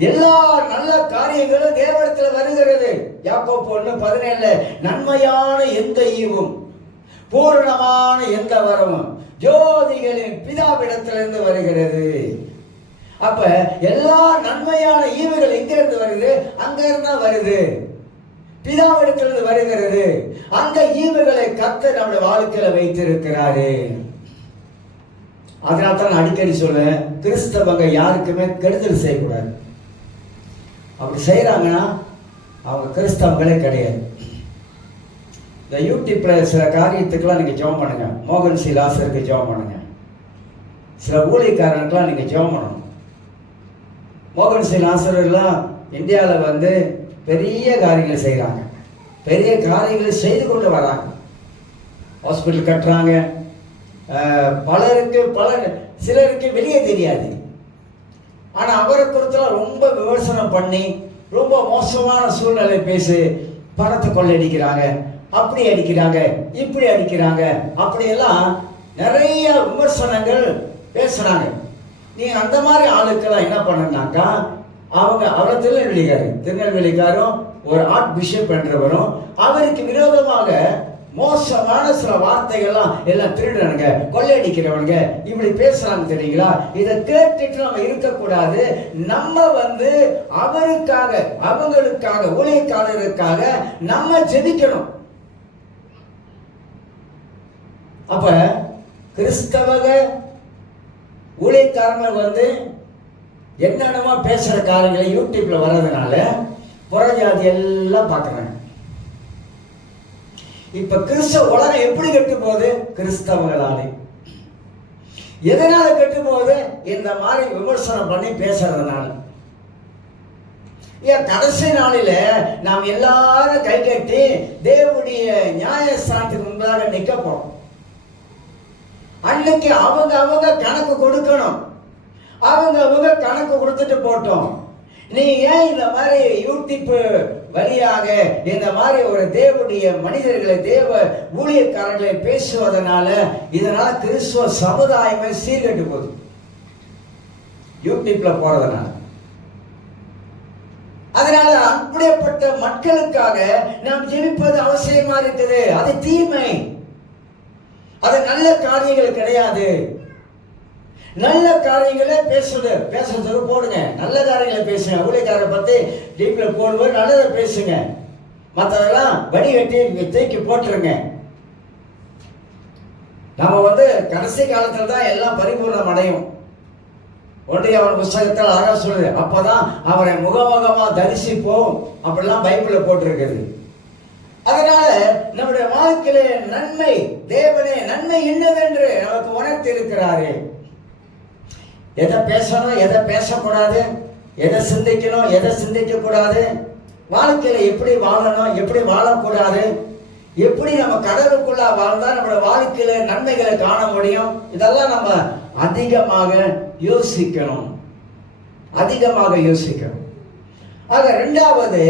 எல்லா நல்ல காரியங்களும் தேவனிடத்தில் வருகிறது. யாக்கோபு 1:17 நன்மையான எந்த ஈவும் பூரணமான எந்த வரமும் ஜோதிகளின் பிதாவிடத்திலிருந்து வருகிறது. அப்ப எல்லா நன்மையான ஈவுகள் எங்க இருந்து வருது? அங்க இருந்தா வருது, பிதாவிடத்திலிருந்து வருகிறது. அந்த ஈவுகளை கர்த்தர் நம்முடைய வாழ்க்கையில வைத்திருக்கிறாரு. அதனால தான் அடிக்கடி சொல்ல, கிறிஸ்தவங்க யாருக்குமே கெடுதல் செய்யக்கூடாது. அப்படி செய்யறாங்கன்னா அவங்க கிறிஸ்தவங்களே கிடையாது. இந்த யூடியூப்ல சில காரியத்துக்கெல்லாம் நீங்க ஜெபம் பண்ணுங்க. மோகன் சி லாசருக்கு ஜெபம் பண்ணுங்க. சில ஊழியக்காரனுக்கெல்லாம் நீங்க ஜெபம் பண்ணணும். மோகன் சி லாசரெல்லாம் இந்தியாவில் பெரிய காரியங்களை செய்கிறாங்க, பெரிய காரியங்களை செய்து கொண்டு வராங்க. ஹாஸ்பிட்டல் கட்டுறாங்க. சிலருக்கு வெளியே தெரியாது. ஆனால் அவரை பொறுத்தவரை ரொம்ப விமர்சனம் பண்ணி ரொம்ப மோசமான சூழ்நிலை பேசி பணத்தை கொள்ளையடிக்கிறாங்க, அப்படி அடிக்கிறாங்க, இப்படி அடிக்கிறாங்க, அப்படியெல்லாம் நிறைய விமர்சனங்கள் பேசுறாங்க. நீ அந்த மாதிரி ஆளுக்கெல்லாம் என்ன பண்ணனாக்கா, அவர் திருநெல்வேலிக்காரும் ஒரு ஆர்ட் பிஷப் என்றவரும் அவருக்கு விரோதமாக மோசமான சில வார்த்தைகள்லாம் எல்லாம் திருடனுங்க, கொள்ளையடிக்கிறவனுங்க இப்படி பேசுறாங்க தெரியுங்களா? இதை கேட்டுட்டு நம்ம இருக்கக்கூடாது. நம்ம அவருக்காக, அவங்களுக்காக, ஊழியக்காரருக்காக நம்ம ஜெபிக்கணும். அப்ப கிறிஸ்தவ ஊழியக்காரங்க என்னென்னமா பேசுற காரியங்களை யூடியூப்ல வர்றதுனால புறஜாதி எல்லாம் பார்க்கறாங்க. இப்ப கிறிஸ்தவ உலகம் எப்படி கெட்டு போகுது? கிறிஸ்தவங்களாலே. எதனால கெட்டு போகுது? இந்த மாதிரி விமர்சனம் பண்ணி பேசுறதுனால. ஏன் கடைசி நாளில நாம் எல்லாரும் கை கட்டி தேவனுடைய நியாயஸ்தானத்துக்கு முன்பாக நிக்க போறோம். அன்னைக்கு அவங்க கணக்கு கொடுக்கணும். அவங்க கணக்கு கொடுத்துட்டு போட்டோம். நீ ஏன் இந்த மாதிரி யூடியூப் வழியாக இந்த மாதிரி ஒரு தேவனுடைய மனிதர்களை, தேவ ஊழியக்காரர்களை பேசுவதனால இதனால கிறிஸ்துவ சமுதாயமே சீர்கெட்டு போகுது. யூடியூப்ல போறதுனால. அதனால அப்படிப்பட்ட மக்களுக்காக நாம் ஜெபிப்பது அவசியமா இருக்குது. அது தீமை, அது நல்ல காரியங்கள் கிடையாது. நல்ல காரியங்களே பேசுறது போடுங்க. நல்ல காரியங்களை பேசுங்க. ஊழியக்காரரை பத்தி டீப்ல போடும்போது நல்லதை பேசுங்க. மற்றதெல்லாம் வடிகட்டி தூக்கி போட்டுருங்க. நம்ம கடைசி காலத்துல தான் எல்லாம் பரிபூர்ணம் அடையும். ஒன்றியவன் புஸ்தகத்தில் அழகா சொல்லுது, அப்பதான் அவரை முகமுகமா தரிசிப்போம் அப்படிலாம் பைபிள்ல போட்டிருக்கிறது. அதனால நம்முடைய வாழ்க்கையில நன்மை, தேவனே நன்மை என்னதென்று நமக்கு உணர்த்தி இருக்கிறாரு. எதை பேசணும், எதை பேசக்கூடாது, எதை சிந்திக்கணும், எதை சிந்திக்க கூடாது, வாழ்க்கையில எப்படி வாழணும், எப்படி வாழக்கூடாது, எப்படி நம்ம கடவுளுக்குள்ள வாழ்ந்தா நம்மளோட வாழ்க்கையில நன்மைகளை காண முடியும், இதெல்லாம் நம்ம அதிகமாக யோசிக்கணும். ஆக இரண்டாவது,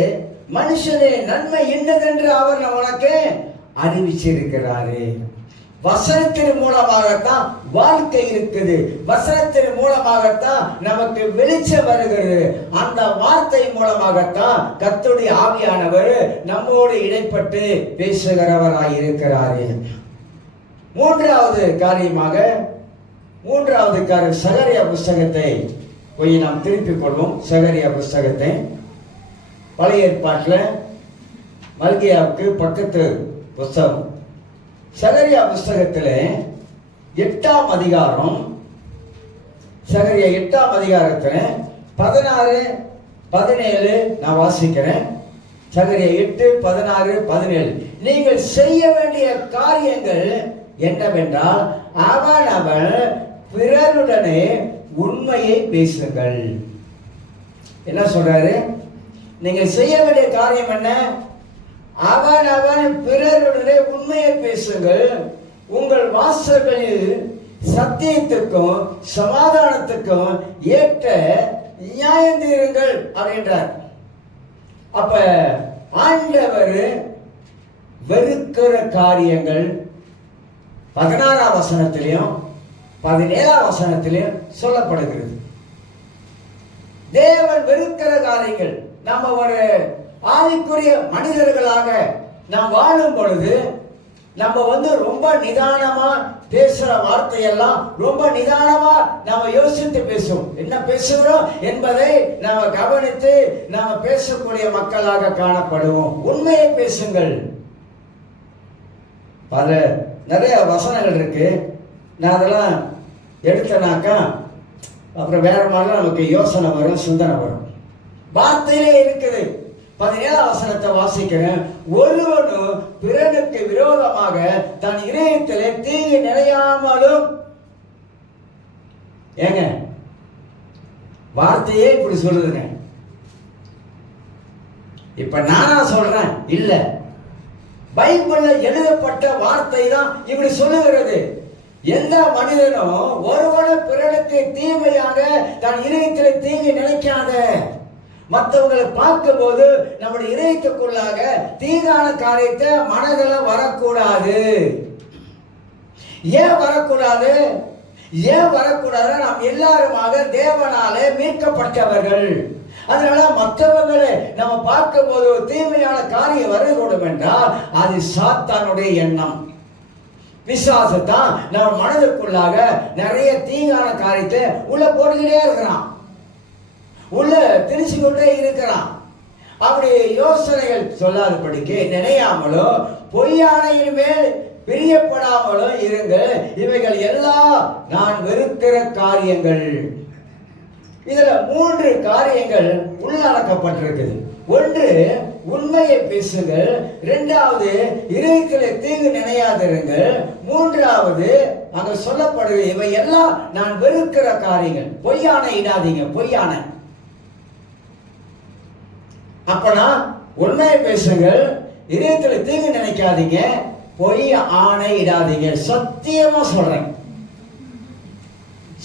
மனுஷனே நன்மை என்னதென்று அவர் நமக்கு அறிவிச்சிருக்கிறாரு. வசனத்தின் மூலமாகத்தான் வாழ்க்கை இருக்குது. வசனத்தின் மூலமாகத்தான் நமக்கு வெளிச்சம் வருகிறது. அந்த வார்த்தை மூலமாகத்தான் கர்த்தருடைய ஆவியானவர் நம்மோடு இடைப்பட்டு பேசுகிறவராய் இருக்கிறாரு. மூன்றாவது காரியம் சகரியா புஸ்தகத்தை போய் நாம் திருப்பிக் கொள்வோம். சகரியா புஸ்தகத்தை பழைய ஏற்பாட்டில் மல்கியாவுக்கு பக்கத்து புஸ்தகம். சகரியா புஸ்தகத்தில் 8ஆம் அதிகாரம், சகரியா 8ஆம் அதிகாரத்தில் 16, 17 நான் வாசிக்கிறேன். சகரியா 8, 16, 17. நீங்கள் செய்ய வேண்டிய காரியங்கள் என்னவென்றால், அவன் பிறருடனே உண்மையை பேசுங்கள். என்ன சொல்றாரு? நீங்க செய்ய வேண்டிய காரியம் என்ன? அவன் பிறருடனே உண்மையை பேசுங்கள். உங்கள் வாசல்களில் சத்தியத்துக்கும் சமாதானத்துக்கும் ஏற்ற நியாயம் தீருங்கள் அப்படின்றார். அப்ப ஆண்டவர் வெறுக்கிற காரியங்கள் 16ஆம் வசனத்திலையும் 17ஆம் வசனத்திலையும் சொல்லப்படுகிறது. தேவன் வெறுக்கிற காரியங்கள். நம்ம ஒரு ஆவிக்குரிய மனிதர்களாக நாம் வாழும் பொழுது நம்ம ரொம்ப நிதானமா பேசுற வார்த்தையெல்லாம் ரொம்ப நிதானமா நாம யோசித்து பேசுவோம். என்ன பேசுகிறோம் என்பதை நாம கவனித்து நாம பேசக்கூடிய மக்களாக காணப்படுவோம். உண்மையை பேசுங்கள். பல நிறைய வசனங்கள் இருக்கு. நான் அதெல்லாம் எடுத்தனாக்கா அப்புறம் வேற மாதிரி நமக்கு யோசனை வரும், சிந்தனை வரும். வார்த்தையிலே இருக்குது. 17ஆம் வசனத்தை வாசிக்கிறேன். ஒருவனும் பிறனுக்கு விரோதமாக தன் இதயத்திலே தீங்கு நினையாமலும். ஏங்க வார்த்தையே இப்படி சொல்லுதுங்க. இப்ப நானா சொல்றேன் இல்ல, பைபிள்ல எழுதப்பட்ட வார்த்தை தான் இப்படி சொல்லுகிறது. எந்த மனிதனும் ஒருவனும் பிறனுக்கு தீமையாக தன் இதயத்தில் தீங்கு நினைக்காத. மற்றவங்களை பார்க்கும் போது நம்முடைய இதயத்துக்குள்ளாக தீங்கான காரியத்தை மனதில் வரக்கூடாது. ஏன் வரக்கூடாது? நாம் எல்லாருமாக தேவனாலே மீட்கப்பட்டவர்கள். அதனால மற்றவர்களை நம்ம பார்க்கும் போது தீமையான காரியம் வரக்கூடும் என்றால் அது சாத்தானுடைய எண்ணம். விசுவாசத்தான் நம்ம மனதுக்குள்ளாக நிறைய தீங்கான காரியத்தை உள்ள போட்டுக்கிட்டே இருக்கிறான், உள்ள திணிச்சுக்கொண்டே இருக்கிறான். அப்படி யோசனைகள் சொல்லாதபடிக்கு நினையாமலோ பொய்யானையின் மேல் பிரியப்படாமலும் இருங்க. இவைகள் எல்லாம் நான் வெறுக்கிற காரியங்கள். இதுல 3 காரியங்கள் உள்ளடக்கப்பட்டிருக்குது. ஒன்று, உண்மையை பேசுங்கள். 2வது, இதயத்தில் தீங்கு நினையாதிருங்கள். 3வது, அங்க சொல்லப்படுது இவை எல்லாம் நான் வெறுக்கிற காரியங்கள். பொய்யானை இடாதீங்க. பொய்யானை அப்பனா உண்மையை பேசுங்கள், இதயத்தில் தீங்கு நினைக்காதீங்க, பொய் ஆணை இடாதீங்க. சத்தியமா சொல்றேன்,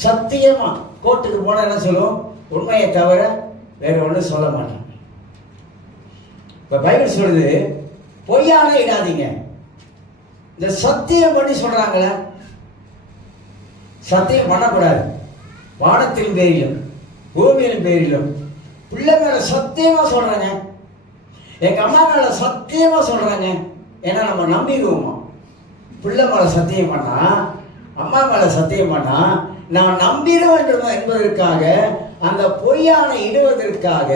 சத்தியமா. கோர்ட்டுக்கு போன என்ன சொல்லுவோம்? உண்மையை தவிர வேற ஒன்றும் சொல்ல மாட்டேன். இப்ப பைபிள் சொல்லுது பொய்யானை இடாதீங்க. இந்த சத்தியம் பண்ணி சொல்றாங்களே, சத்தியம் பண்ணக்கூடாது. வானத்தின் பேரிலும் பூமியின் பேரிலும் பிள்ளை மேல சத்தியமா சொல்றாங்க, எங்க அம்மா மேல சத்தியமா சொல்றாங்க. ஏன்னா நம்ம நம்பிடுவோமா? பிள்ளை மேல சத்தியம் பண்ணா, அம்மா மேல சத்தியம் பண்ணா நான் நம்பிடுவேன் என்பதற்காக, அந்த பொய்யானை இடுவதற்காக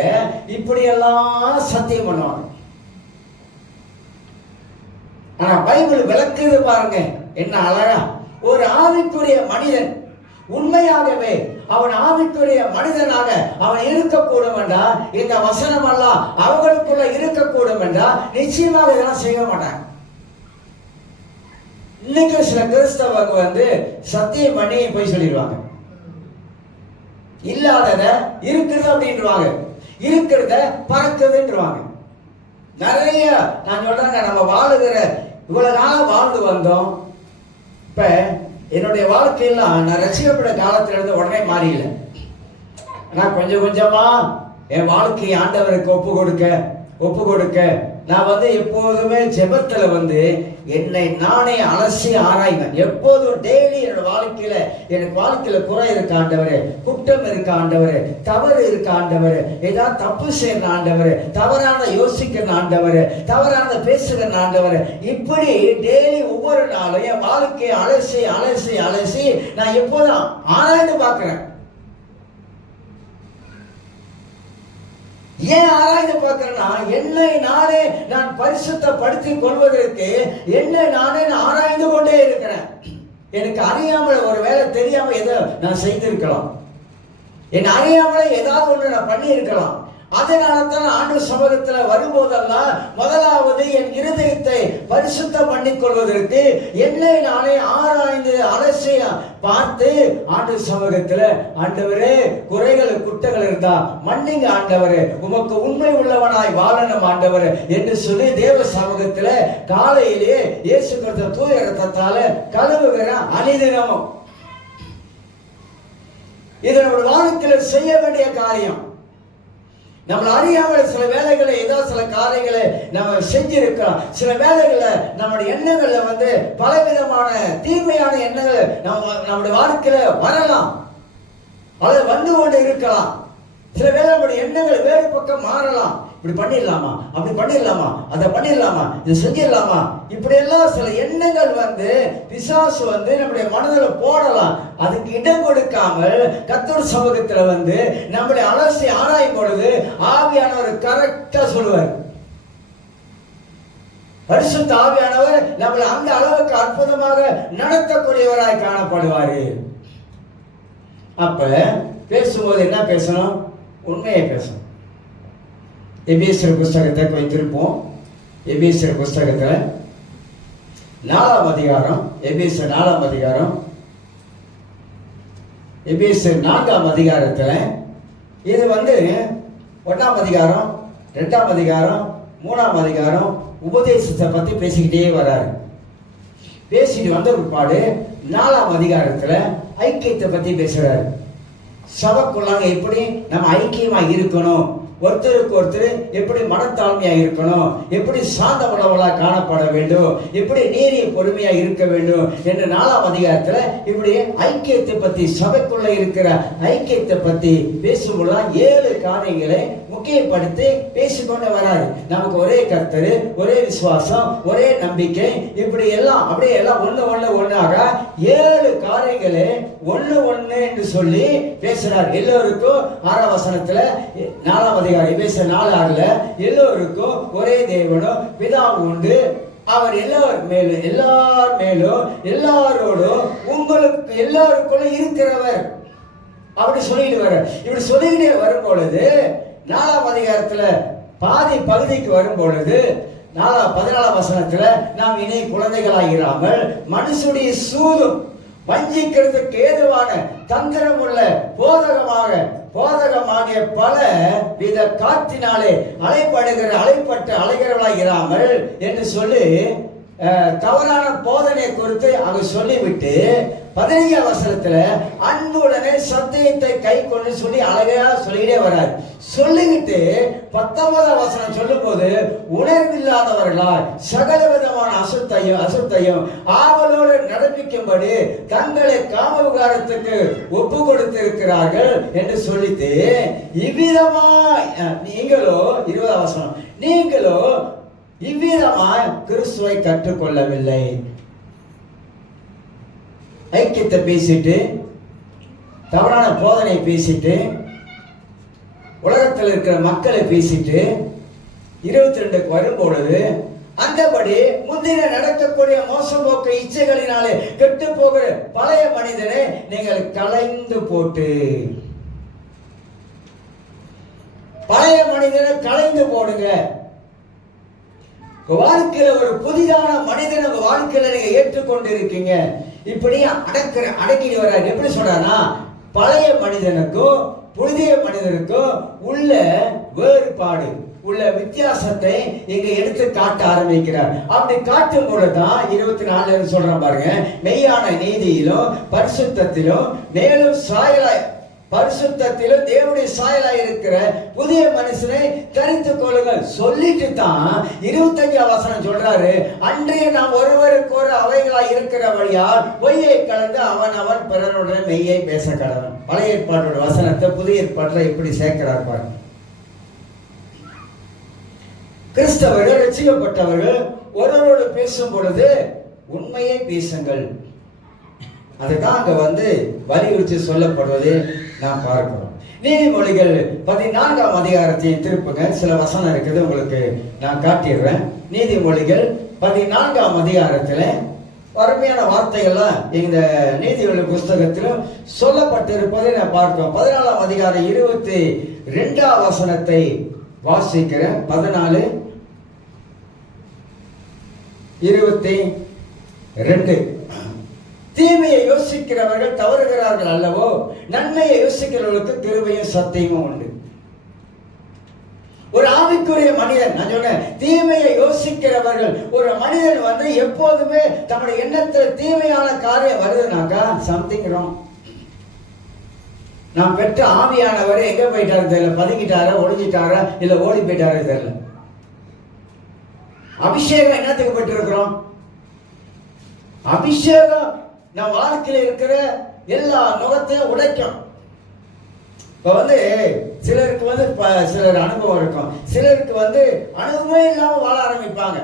இப்படியெல்லாம் சத்தியம் பண்ணுவாங்க. ஆனா பைபிள் விளக்குது பாருங்க, என்ன அழகா. ஒரு ஆவிக்குரிய மனிதன் உண்மையாகவே அவன் ஆவிக்குரிய மனிதனாக அவன் இருக்கக்கூடும் என்றா, இந்த வசனம் எல்லாம் அவர்களுக்குள்ள இருக்கக்கூடும் என்றா நிச்சயமாக இதெல்லாம் செய்ய மாட்டாங்க. இன்னைக்கு சில கிறிஸ்தவங்க சத்தியம் பண்ணி போய் சொல்லிடுவாங்க. இல்லாதத இருக்குது அப்படின்றாங்க, இருக்கிறத பறக்குதுன்றாங்க. நிறைய நான் சொல்றேங்க, நம்ம வாழுகிற இவ்வளவு காலம் வாழ்ந்து வந்தோம். இப்ப என்னுடைய வாழ்க்கையெல்லாம் நான் ரசிக்கப்பட்ட காலத்துல இருந்து உடனே மாறியில. நான் கொஞ்சம் கொஞ்சமா என் வாழ்க்கையை ஆண்டவருக்கு ஒப்பு கொடுக்க நான் எப்போதுமே ஜெபத்துல என்னை நானே அலசி ஆராய்வேன். எப்போதும் டெய்லி என்னோட வாழ்க்கையில எனக்கு வாழ்க்கையில குறை இருக்க ஆண்டவரே, குற்றம் இருக்க ஆண்டவரே, தவறு இருக்க ஆண்டவரே, ஏதாவது தப்பு செய்யற ஆண்டவரே, தவறான யோசிக்கிற ஆண்டவரே, தவறான பேசுகிற ஆண்டவரே, இப்படி டெய்லி ஒவ்வொரு நாளும் என் வாழ்க்கையை அலசி அலசி அலசி நான் எப்போதும் ஆராய்ந்து பார்க்கிறேன். ஏன் ஆராய்ந்து பார்க்கிறேன்னா, என்னை நானே நான் பரிசுத்தப்படுத்திக் கொள்வதற்கு என்னை நானே ஆராய்ந்து கொண்டே இருக்கிறேன். எனக்கு அறியாமல் ஒரு வேலை தெரியாம ஏதோ நான் செய்திருக்கலாம், என் அறியாமலே ஏதாவது ஒன்று நான் பண்ணி இருக்கலாம். அதனால்தான் ஆண்டவர் சமூகத்துல வரும்போதெல்லாம் முதலாவது என் இருதயத்தை பரிசுத்தம் பண்ணிக் கொள்வதற்கு என்னை நானே ஆராய்ந்து அலசி பார்த்து ஆண்டவர் சமூகத்துல, ஆண்டவரே குறைகள் குற்றங்கள் இருந்தா மன்னிங்க ஆண்டவரே, உமக்கு உண்மை உள்ளவனாய் வாழணும் ஆண்டவரே என்று சொல்லி தேவ சமூகத்துல காலையிலே இயேசு கிறிஸ்து தூய இரத்தத்தால கழுவுகிற அனுதினமும் இது நம்முடைய வாழ்க்கையில செய்ய வேண்டிய காரியம். நம்மள அறியாமல் சில வேலைகளை ஏதாவது சில காரியங்களை நம்ம செஞ்சிருக்கிறோம். சில வேலைகளை நம்முடைய எண்ணங்கள்ல பலவிதமான தீமையான எண்ணங்கள் நம்முடைய வாழ்க்கையில வரலாம், அது வந்து கொண்டு இருக்கலாம். சில வேலை நம்முடைய எண்ணங்கள் வேறு பக்கம் மாறலாம். இப்படி பண்ணிடலாமா, அப்படி பண்ணிடலாமா, அதை பண்ணிடலாமா, இது செஞ்சிடலாமா, இப்படி எல்லாம் சில எண்ணங்கள் பிசாசு நம்முடைய மனதில் போடலாம். அதுக்கு இடம் கொடுக்காமல் கர்த்தர் சமூகத்துல நம்முடைய அலசி ஆராயும் பொழுது ஆவியானவர் கரெக்டா சொல்லுவார். பரிசுத்த ஆவியானவர் நம்மளை அந்த அளவுக்கு அற்புதமாக நடத்தக்கூடியவராய் காணப்படுவாரு. அப்ப பேசும்போது என்ன பேசணும்? உண்மையை பேசணும். எபேசியர் புஸ்தகத்தை வைத்திருப்போம். எபேசியர் புஸ்தகத்துல 4ஆம் அதிகாரம், எபேசியர் 4ஆம் அதிகாரம், எபேசியர் 4ஆம் அதிகாரத்துல இது 1ஆம் அதிகாரம், 2ஆம் அதிகாரம், 3ஆம் அதிகாரம் உபதேசத்தை பத்தி பேசிக்கிட்டே வராரு. பேசிட்டு வந்த பிற்பாடு 4ஆம் அதிகாரத்துல ஐக்கியத்தை பத்தி பேசுறாரு. சபைக்குள்ளாங்க எப்படி நம்ம ஐக்கியமா இருக்கணும், ஒருத்தருக்கு ஒருத்தர் எப்படி மனத்தாழ்மையா இருக்கணும், எப்படி சாந்த உணவலா காணப்பட வேண்டும், எப்படி நீரிய பொறுமையா இருக்க வேண்டும் என்று 4ஆம் அதிகாரத்துல இப்படி ஐக்கியத்தை பத்தி, சபைக்குள்ள இருக்கிற ஐக்கியத்தை பத்தி பேசும்போது 7 காரியங்களை முக்கியப்படுத்தி பேசிக்கொண்டு வராரு. நமக்கு ஒரே கர்த்தர், ஒரே விசுவாசம், ஒரே நம்பிக்கை, இப்படி எல்லாம் அப்படியே எல்லாம் ஒன்னாக 7 காரியங்களை ஒண்ணு என்று சொல்லி பேசுறார். எல்லோருக்கும் 6ஆம் வசனத்துல 4ஆம் அதிகாரம் எபேசியர் 4:6 எல்லோருக்கும் ஒரே தேவனும் பிதாவும் உண்டு, அவர் எல்லார் மேலும் எல்லாரோடும் உங்களுக்கு எல்லாருக்குள்ள இருக்கிறவர் அப்படி சொல்லிட்டு வர. இப்படி சொல்லிக்கிட்டே வரும் பொழுது 4ஆம் அதிகாரத்துல பாதி பகுதிக்கு வரும் பொழுது 14ஆம் வசனத்துல நாம் இணை குழந்தைகளாகிறாமல் மனுஷனுடைய சூதும் வஞ்சிக்கிறதுக்கு ஏதுவான தந்திரம் உள்ள போதகமாகிய பல வித காற்றினாலே அலைப்பட்டு அலைகிறவர்களாக இராமல் என்று சொல்லி தவறான போதனை குறித்து அவர் சொல்லிவிட்டு 15ஆம் வசனத்துல அன்புடனே சத்தியத்தை கை கொண்டு சொல்லி அழகா சொல்லிட்டே வரார். சொல்லிக்கிட்டு 19ஆம் வசனம் சொல்லும் போது உணர்வில்லாதவர்களால் சகல விதமான அசுத்தையும் ஆவலோடு நடப்பிக்கும்படி தங்களை காம விகாரத்துக்கு ஒப்பு கொடுத்திருக்கிறார்கள் என்று சொல்லிட்டு இவ்விதமா நீங்களோ 20ஆம் வசனம் நீங்களோ இவ்விதமாய் கிறிஸ்துவை கற்றுக்கொள்ளவில்லை. ஐக்கியத்தை பேசிட்டு தவறான போதனை பேசிட்டு உலகத்தில் இருக்கிற மக்களை பேசிட்டு 22க்கு வரும்பொழுது அந்தபடி முந்தின நடக்கக்கூடிய மோசம் போக்க இச்சைகளினாலே கெட்டு போகிற பழைய மனிதனை நீங்கள் களைந்து போட்டு, பழைய மனிதனை களைந்து போடுங்க. வாழ்க்கையில ஒரு புதிதான மனிதன் உங்க வாழ்க்கையில நீங்க ஏற்றுக்கொண்டு இருக்கீங்க. இப்படி அடக்கிட்டு வர்றாரு. எப்படி சொல்றாருன்னா, பழைய மனிதனுக்கும் புதிய மனிதனுக்கும் உள்ள வேறுபாடு உள்ள வித்தியாசத்தை இங்க எடுத்து காட்ட ஆரம்பிக்கிறார். அப்படி காட்டும் பொழுதுதான் 24 சொல்றேன் பாருங்க, மெய்யான நீதியிலும் பரிசுத்தத்திலும் மேலும் சாயலாய், பரிசுத்தத்திலும் தேவனுடைய சாயலாய் இருக்கிற புதிய மனுஷனை தரித்துக் கொள்ளுங்கள் சொல்லிட்டு தான் 25 வசனம் சொல்றாரு, அன்றைய நாம் ஒருவருக்கு ஒரு அவைகளாய் இருக்கிற வழியால் பொய்யை கலந்து அவன் பிறருடன் மெய்யை பேச கடவன். பழைய ஏற்பாட்டோட வசனத்தை புதிய ஏற்பாட்டில் எப்படி சேர்க்கிறார் பாருங்க. கிறிஸ்தவர்கள் ரட்சிக்கப்பட்டவர்கள் ஒருவரோடு பேசும் பொழுது உண்மையை பேசுங்கள், அதுதான் அங்க வலியுறுத்தி சொல்லப்படுவது நாம் பார்க்கிறோம். நீதிமொழிகள் 14ஆம் அதிகாரத்தையும் திருப்புங்க, சில வசனம் இருக்குது உங்களுக்கு நான் காட்டிடுறேன். நீதிமொழிகள் 14ஆம் அதிகாரத்துல அருமையான வார்த்தைகள்லாம் இந்த நீதிமொழி புஸ்தகத்திலும் சொல்லப்பட்டிருப்பதை நான் பார்க்கிறோம். 14ஆம் அதிகாரம் 22ஆம் வசனத்தை வாசிக்கிறேன். 14:22. தீமையை யோசிக்கிறவர்கள் தவறுகிறார்கள் அல்லவோ, நன்மையை யோசிக்கிறவர்களுக்கு கிருபையும் சத்தியமும் உண்டு. ஒரு ஆவிக்குரிய மனிதன், நான் சொன்னேன், தீமையை யோசிக்கிறவர்கள், ஒரு மனிதன் எப்போதுமே தன்னுடைய எண்ணத்தில் தீமையான காரியம் வருதுனாக்கா சம்திங் ராங். நான் பெற்ற ஆவியானவரை எங்க போயிட்டாரு தெரியல, பதுக்கிட்டாரா, ஒளிஞ்சிட்டாரா, இல்ல ஓடி போயிட்டாரா தெரியல. அபிஷேகம் என்னத்துக்கு பெற்றிருக்கிறோம்? அபிஷேகம் நம் வாழ்க்கையில் இருக்கிற எல்லா நுகத்தையும் உடைக்கும். இப்ப சிலருக்கு சிலர் அனுபவம் இருக்கும், சிலருக்கு அனுபவமே இல்லாம வாழ ஆரம்பிப்பாங்க.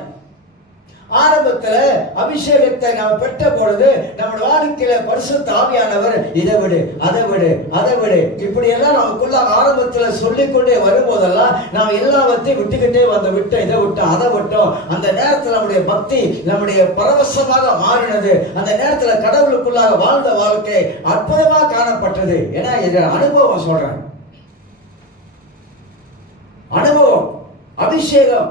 ஆரம்பத்துல அபிஷேகத்தை நாம் பெற்ற பொழுது நம்ம வாழ்க்கையில பரிசுத்த ஆவியானவர் இதை விடு அதை விடு அதை விடு இப்படி எல்லாம் நமக்குள்ள ஆரம்பத்துல சொல்லிக்கொண்டே வரும்போதெல்லாம் நாம் எல்லாவற்றையும் விட்டுக்கிட்டே விட்டோம், இதை விட்டோம் அதை விட்டோம். அந்த நேரத்தில் நம்முடைய பக்தி நம்முடைய பரவசமாக மாறினது. அந்த நேரத்தில் கடவுளுக்குள்ளாக வாழ்ந்த வாழ்க்கை அற்புதமாக காணப்பட்டது. ஏன்னா இது அனுபவம் சொல்றேன், அனுபவம். அபிஷேகம்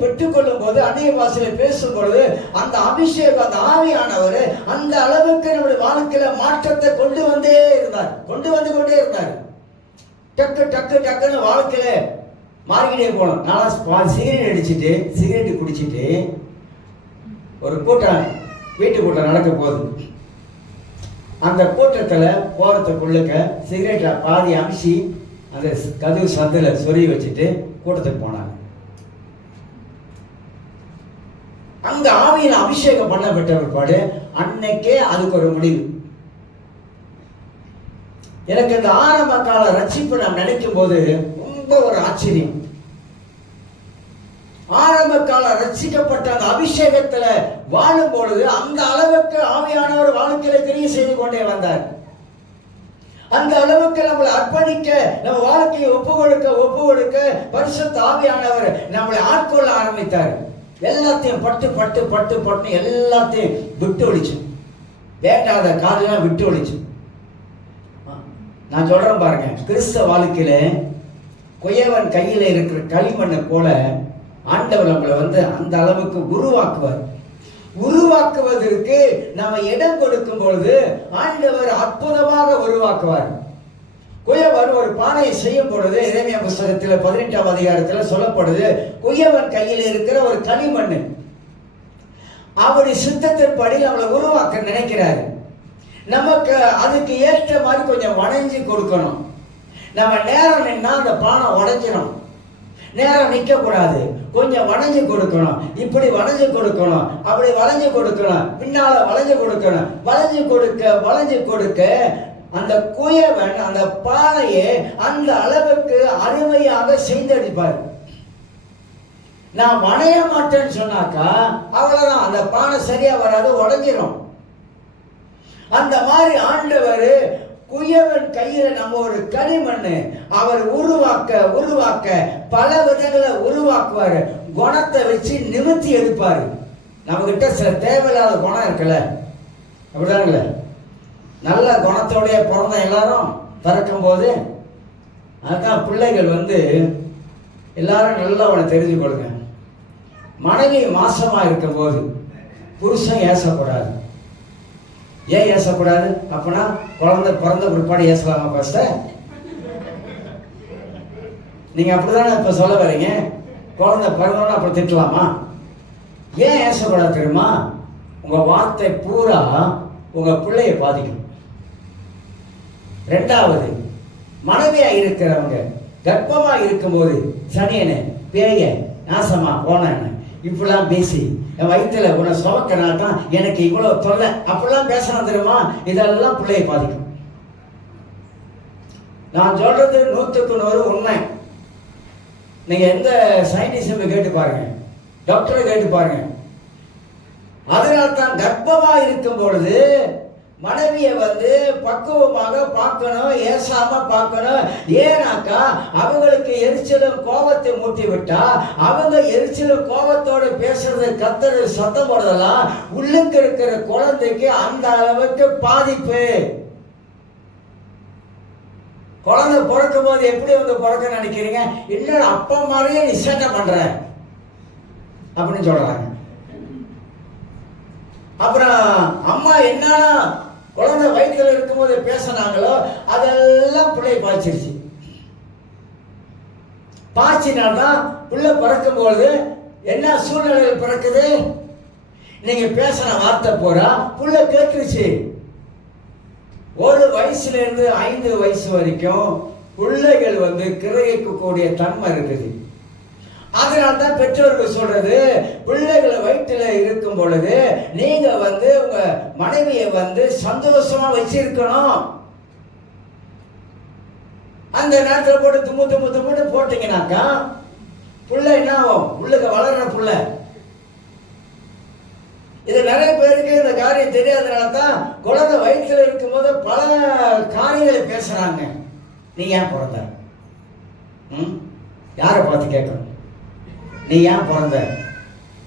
பெற்றுக்கொள்ளும் போது, அந்நிய பாஷையில பேசும் பொழுது அந்த அபிஷேகம், அந்த ஆவியானவர் அந்த அளவுக்கு நம்முடைய வாழ்க்கையில மாற்றத்தை கொண்டு வந்து கொண்டே இருந்தார். டக்கு டக்கு டக்குன்னு வாழ்க்கையில மாறிக்கிட்டே போனோம். நான் சிகரெட் அடிச்சுட்டு சிகரெட் குடிச்சிட்டு ஒரு கூட்டம், வீட்டு கூட்டம் நடக்க போகுது. அந்த கூட்டத்துல போறதுக்குள்ளுக்க சிகரெட்டை பாதி அமிச்சு அந்த கதவு சந்தில சொருகி வச்சுட்டு கூட்டத்துக்கு போனாங்க. அங்க ஆவியில அபிஷேகம் பண்ணப்பட்ட பிற்பாடு அன்னைக்கே அதுக்கு ஒரு முடிவு. எனக்கு இந்த ஆரம்ப கால ரட்சிப்பு நாம் நினைக்கும் போது ரொம்ப ஒரு ஆச்சரியம். ஆரம்ப கால ரட்சிக்கப்பட்ட அந்த அபிஷேகத்துல வாழும் பொழுது அந்த அளவுக்கு ஆவியானவர் வாழ்க்கையில தெரிய செய்து கொண்டே வந்தார். அந்த அளவுக்கு நம்மளை அர்ப்பணிக்க, நம்ம வாழ்க்கையை ஒப்பு கொடுக்க பரிசுத்த ஆவியானவர் நம்மளை ஆட்கொள்ள ஆரம்பித்தார். எல்லாத்தையும் பட்டு எல்லாத்தையும் விட்டு ஒழிச்சு, வேண்டாத காலெல்லாம் விட்டு ஒழிச்சு. நான் சொல்றேன் பாருங்க, கிறிஸ்தவ வாழ்க்கையில குயவன் கையில இருக்கிற களிமண்ணை போல ஆண்டவர் நம்மளை அந்த அளவுக்கு உருவாக்குவதற்கு நாம இடம் கொடுக்கும் பொழுது ஆண்டவர் அற்புதமாக உருவாக்குவார். குயவன் ஒரு பானையை செய்யும் பொழுது எரேமியா புஸ்தகத்தில் 18ஆம் அதிகாரத்தில் சொல்லப்படுது, குயவன் கையில் இருக்கிற ஒரு களிமண் அவருடைய சித்தத்தின்படி நம்மளை உருவாக்க நினைக்கிறாரு. நமக்கு அதுக்கு ஏற்ற மாதிரி கொஞ்சம் வளைஞ்சு கொடுக்கணும். நம்ம நேரம் நின்னா அந்த பானை உடைஞ்சிடும். நேரம் நிற்க கூடாது, கொஞ்சம் வளைஞ்சு கொடுக்கணும். இப்படி வளைஞ்சு கொடுக்கணும், அப்படி வளைஞ்சு கொடுக்கணும், பின்னால வளைஞ்சு கொடுக்க அந்த குயவன் அந்த பானையை அந்த அளவுக்கு அருமையாக செய்தடிப்பார். நான் வளைய மாட்டேன்னு சொன்னாக்கா அவ்வளவுதான், அந்த பானை சரியா வராது, உடைஞ்சிரும். அந்த மாதிரி ஆண்டவர் குயவன் கையில நம்ம ஒரு களிமண் அவர் உருவாக்க பல விதங்களை உருவாக்குவாரு. குணத்தை வச்சு நிமித்தி எடுப்பாரு. நம்ம கிட்ட சில தேவையில்லாத குணம் இருக்குல்ல, அப்படிதாங்கல்ல, நல்ல குணத்தோடைய பிறந்த எல்லாரும் பிறக்கும் போது அதுதான் பிள்ளைகள் எல்லாரும் நல்லா அவனை தெரிஞ்சு கொள்ளுங்க. மனைவி மாசமா இருக்கும் போது புருஷன் ஏசக்கூடாது. ஏன் ஏசக்கூடாது? அப்பனா குழந்தை பிறந்த பிற்பாடு ஏசலாமா? பாஸ்டர், நீங்க அப்படிதானே இப்ப சொல்ல வரீங்க? குழந்தை பிறந்தோன்னு அப்புறம் திட்டலாமா? ஏன் ஏசப்பட தெரியுமா? உங்க வார்த்தை பூரா உங்க பிள்ளைய பாதிக்கும். ரெண்டாவது, மனைவியா இருக்கிறவங்க கர்ப்பமா இருக்கும்போது சனியனை பேய நாசமா போன இப்படிலாம் பேசி என் வயிற்றுல உன்னை சுமக்கனாதான் எனக்கு இவ்வளவு தொல்லை அப்படிலாம் பேசணும் தெரியுமா? இதெல்லாம் பிள்ளையை பாதிக்கும். நான் சொல்றது 100க்கு 100 உண்மை. நீங்க எந்த சயின்டிஸ்ட் கேட்டு பாருங்க, டாக்டரை கேட்டு பாருங்க. அதனால்தான் கர்ப்பமா இருக்கும் பொழுது மனைவியை பக்குவமாக பார்க்கணும், ஏசாம பார்க்கணும். ஏனாக்கா அவங்களுக்கு எரிச்சலும் கோபத்தை மூட்டி விட்டா அவங்க எரிச்சலும் கோபத்தோட பேசுறது, கத்துறது, சத்தம் போடுறதெல்லாம் உள்ளுக்கு இருக்கிற குழந்தைக்கு அந்த அளவுக்கு பாதிப்பு. குழந்தை பிறக்கும் போது எப்படி பிறக்க நினைக்கிறீங்க? இல்ல அப்பா மாதிரியே நீ சேட்டை பண்ற அப்படின்னு சொல்றாங்க. அப்புறம் அம்மா என்ன குழந்தை வயிற்றுல இருக்கும் போது பேசினாங்களோ அதெல்லாம் பிள்ளை பாய்ச்சிருச்சு. பாய்ச்சினால்தான் பிள்ளை பிறக்கும் போது என்ன சூழ்நிலையில் பிறக்குது? நீங்க பேசின வார்த்தை போறா பிள்ளை கேட்டுருச்சு. 1 வயசுல இருந்து 5 வயசு வரைக்கும் பிள்ளைகள் கிரகிக்கக்கூடிய தன்மை இருக்குது. அதனால்தான் பெற்றோர்கள் சொல்றது, பிள்ளைகளை வயிற்றுல இருக்கும் பொழுது நீங்க உங்க மனைவியை சந்தோஷமா வச்சிருக்கணும். அந்த நேரத்தில் போட்டு தும்மு தும்மு தும்முன்னு போட்டீங்கன்னாக்கா புள்ள என்ன ஆகும்? உள்ளுக்கு வளர்ற புள்ள. இது நிறைய பேருக்கு இந்த காரியம் தெரியாதனால தான் குழந்தை வயிற்றுல இருக்கும் போது பல காரியங்களை பேசுறாங்க. நீ ஏன் பிறந்த? யாரை பார்த்து கேட்கணும்? நீ ஏன் பிறந்த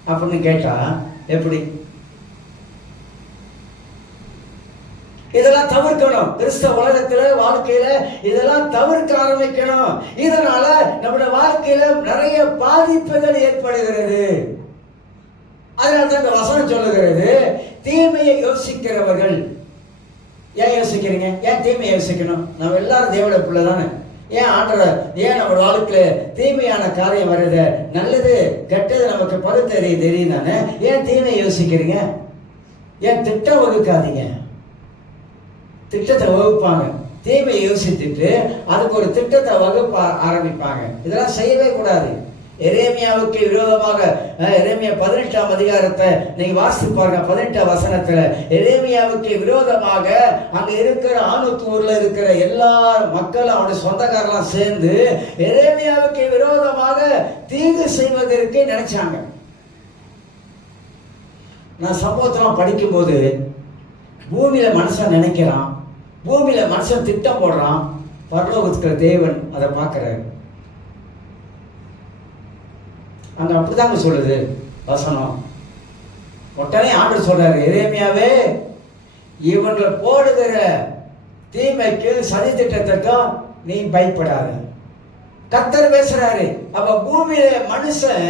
அப்படின்னு கேட்டா எப்படி? இதெல்லாம் தவிர்க்கணும். கிறிஸ்தவ உலகத்துல வாழ்க்கையில இதெல்லாம் தவிர்க்க ஆரம்பிக்கணும். இதனால நம்முடைய வாழ்க்கையில நிறைய பாதிப்புகள் ஏற்படுகிறது. அதனால்தான் இந்த வசனம் சொல்லுகிறது, தீமையை யோசிக்கிறவர்கள். ஏன் யோசிக்கிறீங்க? ஏன் தீமையை யோசிக்கணும்? நம்ம எல்லாரும் தேவனுடைய பிள்ளை தானே. ஏன் ஆண்டவர் ஏன் நம்ம வாழ்க்கையில தீமையான காரியம் வருது, நல்லது கெட்டது நமக்கு தெரியும் தானே. ஏன் தீமையை யோசிக்கிறீங்க? ஏன் திட்டம் வகுக்காதீங்க? திட்டத்தை வகுப்பாங்க. தீமையை யோசித்துட்டு அதுக்கு ஒரு திட்டத்தை வகுப்ப ஆரம்பிப்பாங்க. இதெல்லாம் செய்யவே கூடாது. எரேமியாவுக்கு விரோதமாக எரேமியா 18ஆம் அதிகாரத்தை நீங்க வாசித்து பாருங்க. 18ஆம் வசனத்துல எரேமியாவுக்கு விரோதமாக அங்க இருக்கிற ஆனூத்தூர்ல இருக்கிற எல்லா மக்களும் அவனுடைய சொந்தக்காரெல்லாம் சேர்ந்து எரேமியாவுக்கு விரோதமாக தீங்கு செய்வதற்கு நினைச்சாங்க. நான் சம்பவத்தெல்லாம் படிக்கும்போது பூமியில மனுஷன் நினைக்கிறான், பூமியில மனுஷன் திட்டம் போடுறான், பரலோகத்துக்கு தேவன் அதை பார்க்கிறாரு. அங்க அப்படிதாங்க சொல்லுது வசனம். உடனே ஆண்டவர் சொல்றாரு, எரேமியாவே இவங்களை போடுகிற தீமைக்கு சதி திட்டத்திற்கும் நீ பயப்படாத. கர்த்தர் பேசுறாரு. அப்ப பூமியில மனுஷன்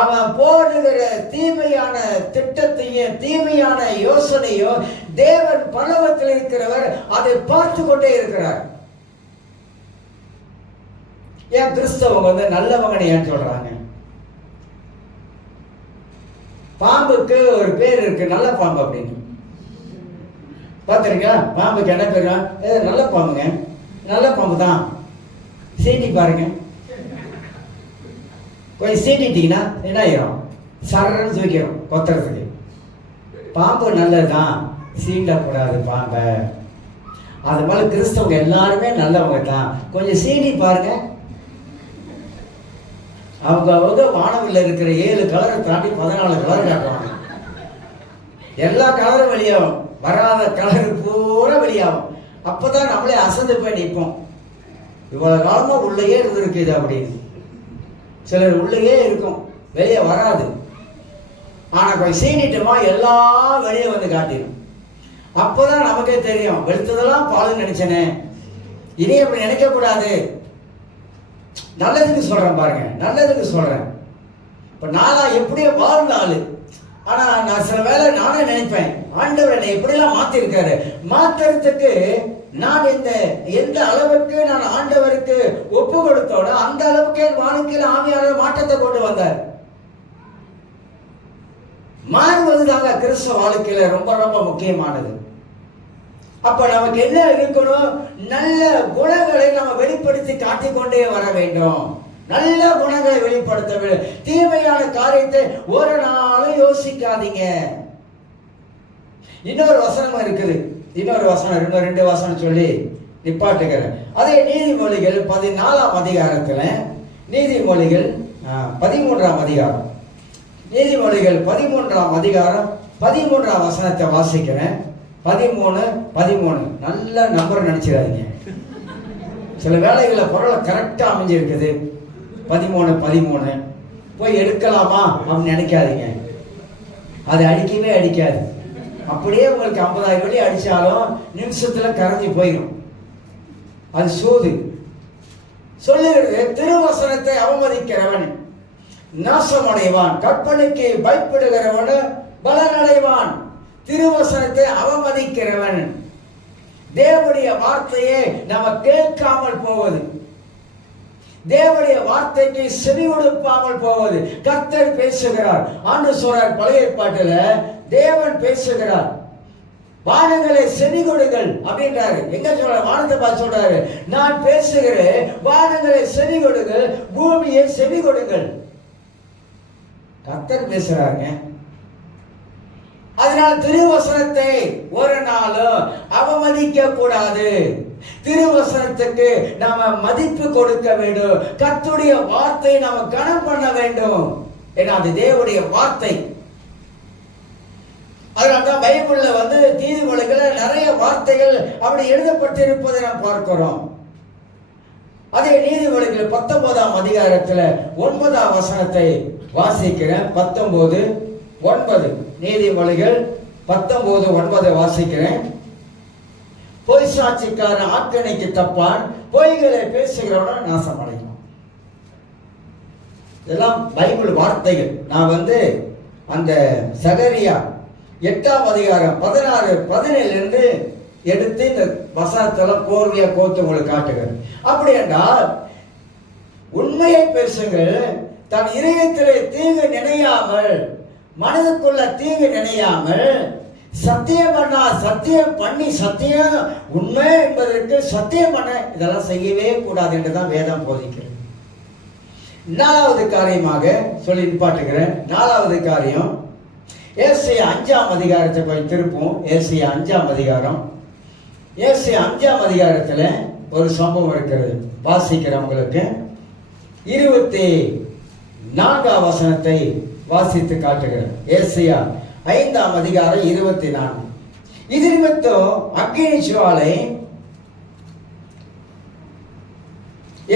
அவன் போடுகிற தீமையான திட்டத்தையும் தீமையான யோசனையும் தேவன் பரலோகத்தில் இருக்கிறவர் அதை பார்த்து கொண்டே இருக்கிறார். ஏன் கிறிஸ்தவங்க நல்லவங்கன்னு ஏன் சொல்றாங்க? பாம்புக்கு ஒரு பேர் இருக்கு, நல்ல பாம்பு அப்படின்னு. பார்த்துருக்கீங்களா? பாம்புக்கு என்ன பேர்? நல்ல பாம்புங்க, நல்ல பாம்பு தான். சீட்டி பாருங்க, கொஞ்சம் சீட்டிட்டீங்கன்னா என்ன ஆயிரும்? சரன்னு தூக்கிறோம் கொத்துறதுக்கு. பாம்பு நல்லதுதான், சீண்டக்கூடாது பாம்பை. அது போல கிறிஸ்தவங்க எல்லாருமே நல்லவங்க தான். கொஞ்சம் சீட்டி பாருங்க. அவங்க வானவில் இருக்கிற 7 கலரை தாண்டி 14 கலர் காட்டுவாங்க. எல்லா கலரும் வெளியாகும், வராத கலர் பூரா வெளியாகும். அப்பதான் நம்மளே அசந்து போய் நிற்போம். இவ்வளவு காலமா உள்ளேயே இருந்திருக்கு இது அப்படின்னு. சிலர் உள்ளேயே இருக்கும், வெளியே வராது. ஆனா போய் சீனிட்டோமா எல்லாம் வெளியே காட்டிடும். அப்பதான் நமக்கே தெரியும், வெளுத்ததெல்லாம் பாலுன்னு நினைச்சனே, இனி அப்படி நினைக்க கூடாது. நல்லதுக்கு சொல்றேன் பாருங்க, நல்லதுக்கு சொல்றேன். இப்ப நானா எப்படியோ வாழ்ந்த ஆளு, ஆனா நான் சில வேலை நானே நினைப்பேன், ஆண்டவர் என்னை எப்படிலாம் மாத்திருக்காரு. மாத்துறதுக்கு நான் எந்த அளவுக்கு நான் ஆண்டவருக்கு ஒப்பு கொடுத்தோனோ அந்த அளவுக்கு என் வாழ்க்கையில் ஆவியானவர் மாற்றத்தை கொண்டு வந்தார். மாறுவதுதாங்க கிறிஸ்தவ வாழ்க்கையில ரொம்ப ரொம்ப முக்கியமானது. அப்ப நமக்கு என்ன இருக்கணும்? நல்ல குணங்களை நம்ம வெளிப்படுத்தி காட்டிக்கொண்டே வர வேண்டும். நல்ல குணங்களை வெளிப்படுத்த வேண்டும். தீமையான காரியத்தை ஒரு நாளும் யோசிக்காதீங்க. இன்னொரு வசனம் இருக்குது. இன்னொரு வசனம், இன்னும் 2 வசனம் சொல்லி நிப்பாட்டுகிறேன். அதே நீதிமொழிகள் 14ஆம் அதிகாரத்துல, நீதிமொழிகள் 13ஆம் அதிகாரம், நீதிமொழிகள் 13ஆம் அதிகாரம் 13ஆம் வசனத்தை வாசிக்கிறேன். 13 நல்ல நம்பர் நினைச்சிடாதீங்க. சில வேலைகளை பொருளை கரெக்டா அமைஞ்சிருக்குது. 13 போய் எடுக்கலாமா அப்படின்னு நினைக்காதீங்க. அது அடிக்கவே அடிக்காது. அப்படியே உங்களுக்கு 50,000 வெள்ளி அடிச்சாலும் நிமிஷத்துல கரைஞ்சி போயிடும். அது சூது. சொல்லுகிறது, திருவசனத்தை அவமதிக்கிறவன் நாசமடைவான், கற்பனைக்கு பயப்படுகிறவன் பலனடைவான். திருவசனத்தை அவமதிக்கிறவன், தேவனுடைய வார்த்தையை நம்ம கேட்காமல் போவது, தேவனுடைய வார்த்தைக்கு செவி கொடுப்பாமல் போவது. கர்த்தர் பேசுகிறார். ஆண்டு சொல்றார் பழைய ஏற்பாட்டுல, தேவன் பேசுகிறார், வானங்களை செவி கொடுங்கள் அப்படின்றாரு. எங்க சொல்ற? வானத்தை பார்த்து சொல்றாரு, நான் பேசுகிறேன், வானங்களை செவி கொடுங்கள், பூமியை செவி கொடுங்கள். கர்த்தர் பேசுறாங்க. அதனால் திருவசனத்தை ஒரு நாளும் அவமதிக்க கூடாது. திருவசனத்துக்கு நாம மதிப்பு கொடுக்க வேண்டும். கர்த்தருடைய வார்த்தை நாம கனம் பண்ண வேண்டும். ஏன்னா அது தேவனுடைய வார்த்தை. அதனால்தான் பைபிள்ல நீதிமொழிகளை நிறைய வார்த்தைகள் அப்படி எழுதப்பட்டிருப்பதை நாம் பார்க்கிறோம். அதே நீதிமொழிகள் 19ஆம் அதிகாரத்துல 9ஆம் வசனத்தை வாசிக்கிறேன். 19:9. நீதிமொழிகள் 19:9 வாசிக்கிறேன். பொய் சாட்சிக்காரன் ஆக்கணைக்கு தப்பான், பொய்களை பேசுகிறவன நாசம் அடையும். இதெல்லாம் பைபிள் வார்த்தைகள். நான் அந்த சகரியா 8ஆம் அதிகாரம் 16-17 எடுத்து இந்த வசனத்தெல்லாம் கோர்வையா கோத்து உங்களுக்கு காட்டுகிறேன். அப்படி என்றால் உண்மையை பேசுங்கள், தன் இதயத்திலே தீங்கு நினையாமல், மனதுக்குள்ள தீங்கு நினையாமல், சத்தியம் பண்ணா சத்தியம் பண்ணி, சத்தியம் உண்மை என்பதற்கு சத்தியம் பண்ண இதெல்லாம் செய்யவே கூடாது என்றுதான் வேதம் போதிக்கிறது. 4வது காரியமாக சொல்லி நிப்பாட்டுகிறேன். 4வது காரியம், ஏசாயா 5ஆம் அதிகாரத்தை போய் திருப்போம். ஏசாயா 5ஆம் அதிகாரம். ஏசாயா 5ஆம் அதிகாரத்துல ஒரு சம்பவம் இருக்கிறது. வாசிக்கிறவங்களுக்கு 24ஆம் வசனத்தை வாசித்து காட்டுகிறேன். ஏசாயா 5ஆம் அதிகாரம் 24. இது நிமித்தம் அக்கினி ஜுவாலை,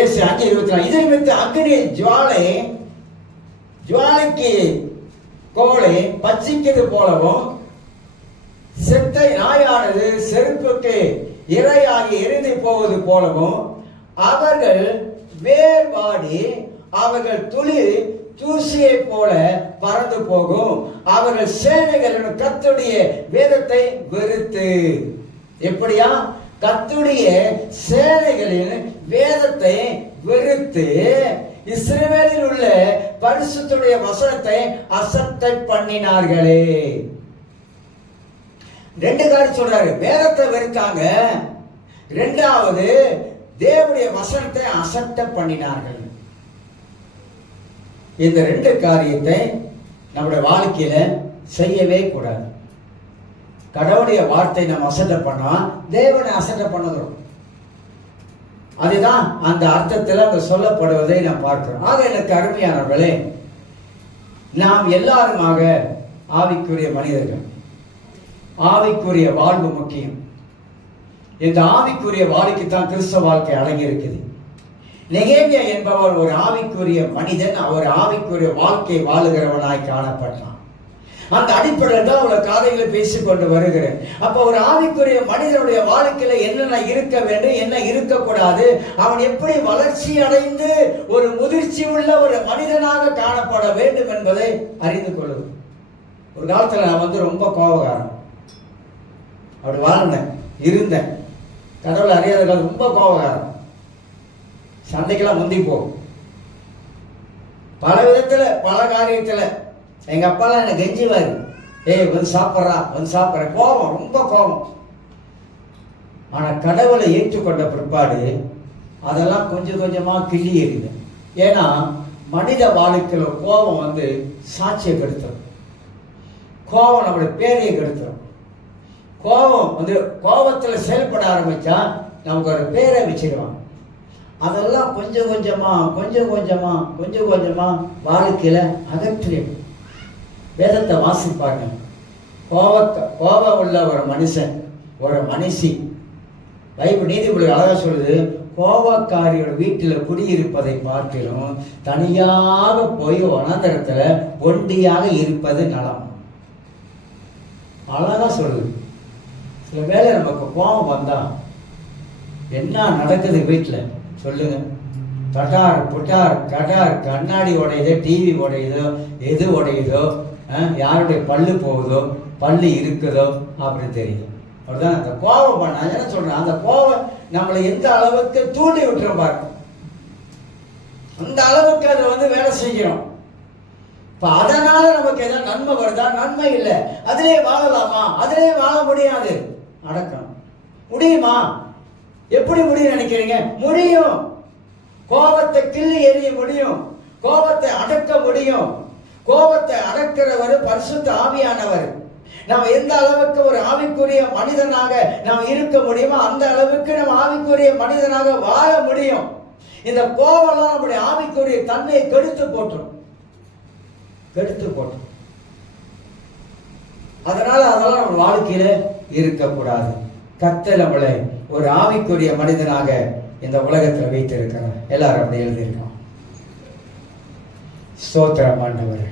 ஏசாயா 5:24. இது நிமித்தம் அக்கினி ஜுவாலைக்கு கோலை பச்சிக்கிறது போலவும், செத்த நாயானது செருப்புக்கு இரையாகி எரிந்து போவது போலவும், அவர்கள் வேர் வாடி அவர்கள் துளிர் தூசியை போல பறந்து போகும். அவர்கள் சேனைகளின் கர்த்தருடைய வேதத்தை வெறுத்து. எப்படியா? கர்த்தருடைய சேனைகளின் வேதத்தை வெறுத்து இஸ்ரவேலில் உள்ள பரிசுத்தருடைய வசனத்தை அசட்டை பண்ணினார்களே. 2 காரியம் சொல்றாரு. வேதத்தை வெறுத்தாங்க, 2வது தேவனுடைய வசனத்தை அசட்டை பண்ணினார்கள். இந்த 2 காரியத்தை நம்முடைய வாழ்க்கையில செய்யவே கூடாது. கடவுளுடைய வார்த்தை நம்ம அசட்டை பண்ணா தேவனை அசட்டை பண்ணுகிறோம். அதுதான் அந்த அர்த்தத்தில் அங்க சொல்லப்படுவதை நாம் பார்க்கிறோம். ஆக எனக்கு அருமையானவர்களே, நாம் எல்லாருமாக ஆவிக்குரிய மனிதர்கள். ஆவிக்குரிய வாழ்வு முக்கியம். இந்த ஆவிக்குரிய வாழ்க்கைக்கு தான் கிறிஸ்தவ வாழ்க்கை அடங்கி இருக்குது. நெகேமியா என்பவர் ஒரு ஆவிக்குரிய மனிதன். அவர் ஆவிக்குரிய வாழ்க்கை வாழுகிறவனாய் காணப்பட்டான். அந்த அடிப்படையில் தான் அவருடைய காதைகளை பேசிக்கொண்டு வருகிறேன். அப்ப ஒரு ஆவிக்குரிய மனிதனுடைய வாழ்க்கையில என்னென்ன இருக்க வேண்டும், என்ன இருக்கக்கூடாது, அவன் எப்படி வளர்ச்சி அடைந்து ஒரு முதிர்ச்சி உள்ள ஒரு மனிதனாக காணப்பட வேண்டும் என்பதை அறிந்து கொள்வது. ஒரு காலத்துல நான் ரொம்ப கோபக்காரன். அப்படி வாழ்ந்தேன், இருந்தேன். கடவுளை அறியாத காலம் ரொம்ப கோபக்காரம், சண்டைக்கெல்லாம் முந்தி போகும். பல விதத்துல பல காரியத்துல எங்க அப்பாலாம் எனக்கு கெஞ்சிவாரு, ஏய் வந்து சாப்பிட்றா வந்து சாப்பிட்ற, கோபம், ரொம்ப கோபம். ஆனா கடவுளை ஏற்றுக்கொண்ட பிற்பாடு அதெல்லாம் கொஞ்சம் கொஞ்சமா கிள்ளி எறிது. ஏன்னா மனித வாழ்க்கையில கோபம் வந்து சாட்சியை கெடுத்துரும், கோபம் நம்மளுடைய பேரையை கெடுத்துரும். கோபம் வந்து கோபத்துல செயல்பட ஆரம்பிச்சா நமக்கு ஒரு பேரை வச்சிருவாங்க. அதெல்லாம் கொஞ்சம் கொஞ்சமா கொஞ்சம் கொஞ்சமா கொஞ்சம் கொஞ்சமா வாழ்க்கையில அகற்றிடும். வேதத்தை வாசிப்பாங்க. கோபம் உள்ள ஒரு மனுஷன் ஒரு மனுஷி, பைபிள் நீதிபதி அழகா சொல்லுது, கோபக்காரியோட வீட்டில் குடியிருப்பதை பார்க்கிலும் தனியாக போய் வனாந்தரத்துல ஒண்டியாக இருப்பது நலம். அழகா சொல்லுது. சில வேளை நமக்கு கோபம் வந்தா என்ன நடக்குது வீட்டில் சொல்லுங்க? தட்டார் புட்டார் கட்டார், கண்ணாடி உடையுதோ, டிவி உடையுதோ, எது உடையுதோ, யாருடைய பல்லு போகுதோ, பல்லு இருக்குதோ அப்படின்னு தெரியும். அப்படிதான் அந்த கோபம் பண்ண என்ன சொல்றேன், அந்த கோபம் நம்மளை எந்த அளவுக்கு தூண்டி விட்டுரும் பாருங்க, அந்த அளவுக்கு அதை வந்து வேலை செய்கிறோம். இப்ப அதனால நமக்கு ஏதாவது நன்மை வருதா? நன்மை இல்லை. அதிலே வாழலாமா? அதிலே வாழ முடியாது. அடக்கம் முடியுமா? எப்படி முடியும் நினைக்கிறீங்க? முடியும். கோபத்தை கிள்ளி எறிய முடியும், கோபத்தை அடக்க முடியும். கோபத்தை அடக்கிறவர் பரிசுத்த ஆவியானவர். நாம் எந்த அளவுக்கு ஒரு ஆவிக்குரிய மனிதனாக நாம் இருக்க முடியுமோ அந்த அளவுக்கு நம்ம ஆவிக்குரிய மனிதனாக வாழ முடியும். இந்த கோபம்லாம் நம்முடைய ஆவிக்குரிய தன்மையை கெடுத்து போட்டுரும். அதனால அதெல்லாம் நம்ம வாழ்க்கையில இருக்கக்கூடாது. கர்த்தர் நம்மளை ஒரு ஆவிக்குரிய மனிதனாக இந்த உலகத்தில் வைத்திருக்கிறார். எல்லாரும் அப்படி எழுதியிருக்கோம். ஸ்தோத்திரம் ஆண்டவரே.